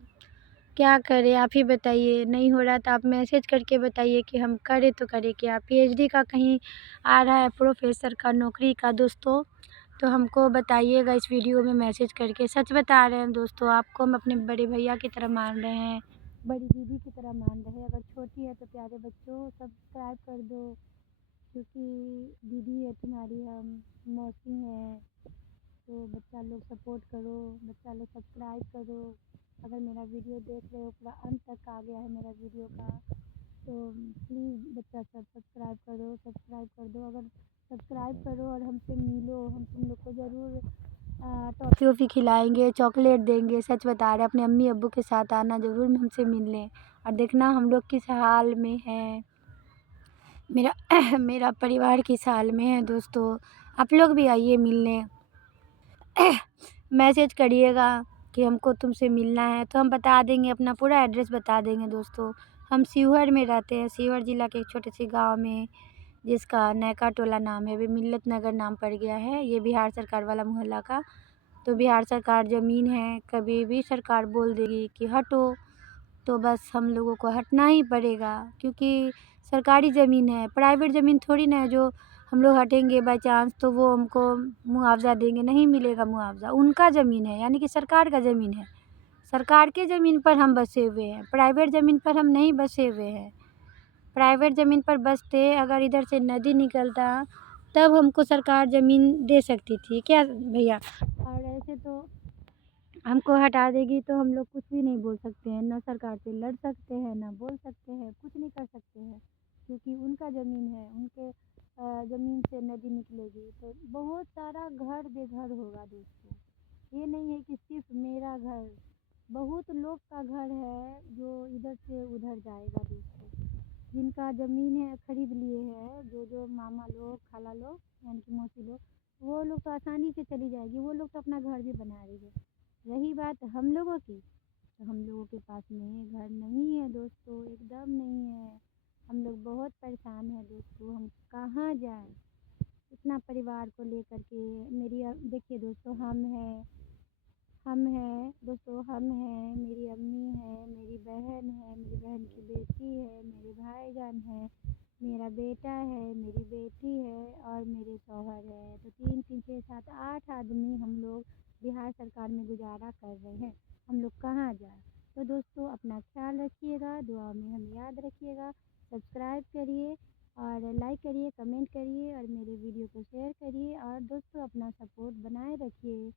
क्या करें आप ही बताइए। नहीं हो रहा तो आप मैसेज करके बताइए कि हम करें तो करें क्या। पीएचडी का कहीं आ रहा है, प्रोफेसर का, नौकरी का दोस्तों, तो हमको बताइएगा इस वीडियो में मैसेज करके। सच बता रहे हैं दोस्तों, आपको हम अपने बड़े भैया की तरह मान रहे हैं, बड़ी दीदी की तरह मान रहे हैं। अगर छोटी है तो प्यारे बच्चों सब्सक्राइब कर दो, क्योंकि दीदी है तुम्हारी, हम मौसी हैं। तो बच्चा लोग सपोर्ट करो, बच्चा लोग सब्सक्राइब करो। अगर मेरा वीडियो देख रहे हो, पूरा अंत तक आ गया है मेरा वीडियो का, तो प्लीज़ बच्चा सब सब्सक्राइब कर दो। अगर सब्सक्राइब करो और हमसे मिलो, हम तुम लोग को ज़रूर टॉफ़ी वॉफ़ी खिलाएंगे, चॉकलेट देंगे। सच बता रहे हैं, अपने अम्मी अब्बू के साथ आना ज़रूर हमसे मिलने और देखना हम लोग किस हाल में हैं। मेरा मेरा परिवार किस हाल में है दोस्तों। आप लोग भी आइए मिलने। मैसेज करिएगा कि हमको तुमसे मिलना है तो हम बता देंगे, अपना पूरा एड्रेस बता देंगे दोस्तों। हम शिवहर में रहते हैं, शिवहर ज़िला के एक छोटे से गांव में, जिसका नैका टोला नाम है, अभी मिल्लत नगर नाम पड़ गया है। ये बिहार सरकार वाला मोहल्ला का। तो बिहार सरकार ज़मीन है, कभी भी सरकार बोल देगी कि हटो तो बस हम लोगों को हटना ही पड़ेगा, क्योंकि सरकारी ज़मीन है, प्राइवेट ज़मीन थोड़ी ना है जो हम लोग हटेंगे बाई चांस तो वो हमको मुआवज़ा देंगे। नहीं मिलेगा मुआवज़ा, उनका ज़मीन है, यानी कि सरकार का ज़मीन है। सरकार के ज़मीन पर हम बसे हुए हैं, प्राइवेट ज़मीन पर हम नहीं बसे हुए हैं। प्राइवेट ज़मीन पर बसते अगर इधर से नदी निकलता तब हमको सरकार ज़मीन दे सकती थी क्या भैया। और ऐसे तो हमको हटा देगी तो हम लोग कुछ भी नहीं बोल सकते हैं, ना सरकार से लड़ सकते हैं, ना बोल सकते हैं, कुछ नहीं कर सकते हैं, क्योंकि उनका ज़मीन है। उनके ज़मीन से नदी निकलेगी तो बहुत सारा घर बेघर होगा दोस्तों। ये नहीं है कि सिर्फ मेरा घर, बहुत लोग का घर है जो इधर से उधर जाएगा दोस्तों। जिनका ज़मीन है खरीद लिए हैं, जो मामा लोग, खाला लोग, यानी कि मौसी लोग, वो लोग तो आसानी से चली जाएगी, वो लोग तो अपना घर भी बना रही है। रही बात हम लोगों की, तो हम लोगों के पास में घर नहीं है दोस्तों, एकदम नहीं है। हम लोग बहुत परेशान हैं दोस्तों, हम कहाँ जाएं। इतना परिवार को लेकर के देखिए दोस्तों, हम हैं दोस्तों, हम हैं, मेरी अम्मी है, मेरी बहन है, मेरी बहन की बेटी है, मेरे भाईजान हैं, मेरा बेटा है, मेरी बेटी है और मेरे शौहर है। तो 3 3 6 7 8 आदमी हम लोग बिहार सरकार में गुज़ारा कर रहे हैं। हम लोग कहाँ जाएँ? तो दोस्तों अपना ख़्याल रखिएगा, दुआ में हमें याद रखिएगा, सब्सक्राइब करिए और लाइक करिए, कमेंट करिए और मेरे वीडियो को शेयर करिए और दोस्तों अपना सपोर्ट बनाए रखिए।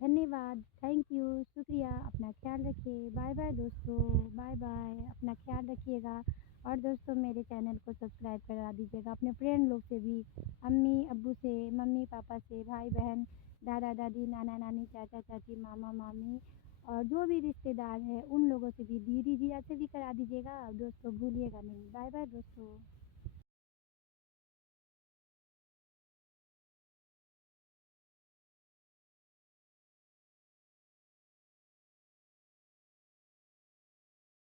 धन्यवाद, थैंक यू, शुक्रिया, अपना ख़्याल रखिए। बाय बाय दोस्तों, बाय बाय, अपना ख़्याल रखिएगा। और दोस्तों मेरे चैनल को सब्सक्राइब करा दीजिएगा अपने फ्रेंड लोग से भी, अम्मी अब्बू से, मम्मी पापा से, भाई बहन, दादा दादी, नाना नानी, चाचा चाची, मामा मामी और जो भी रिश्तेदार हैं उन लोगों से भी, दीदी जीजा से भी करा दीजिएगा। दोस्तों भूलिएगा नहीं। बाय बाय दोस्तों।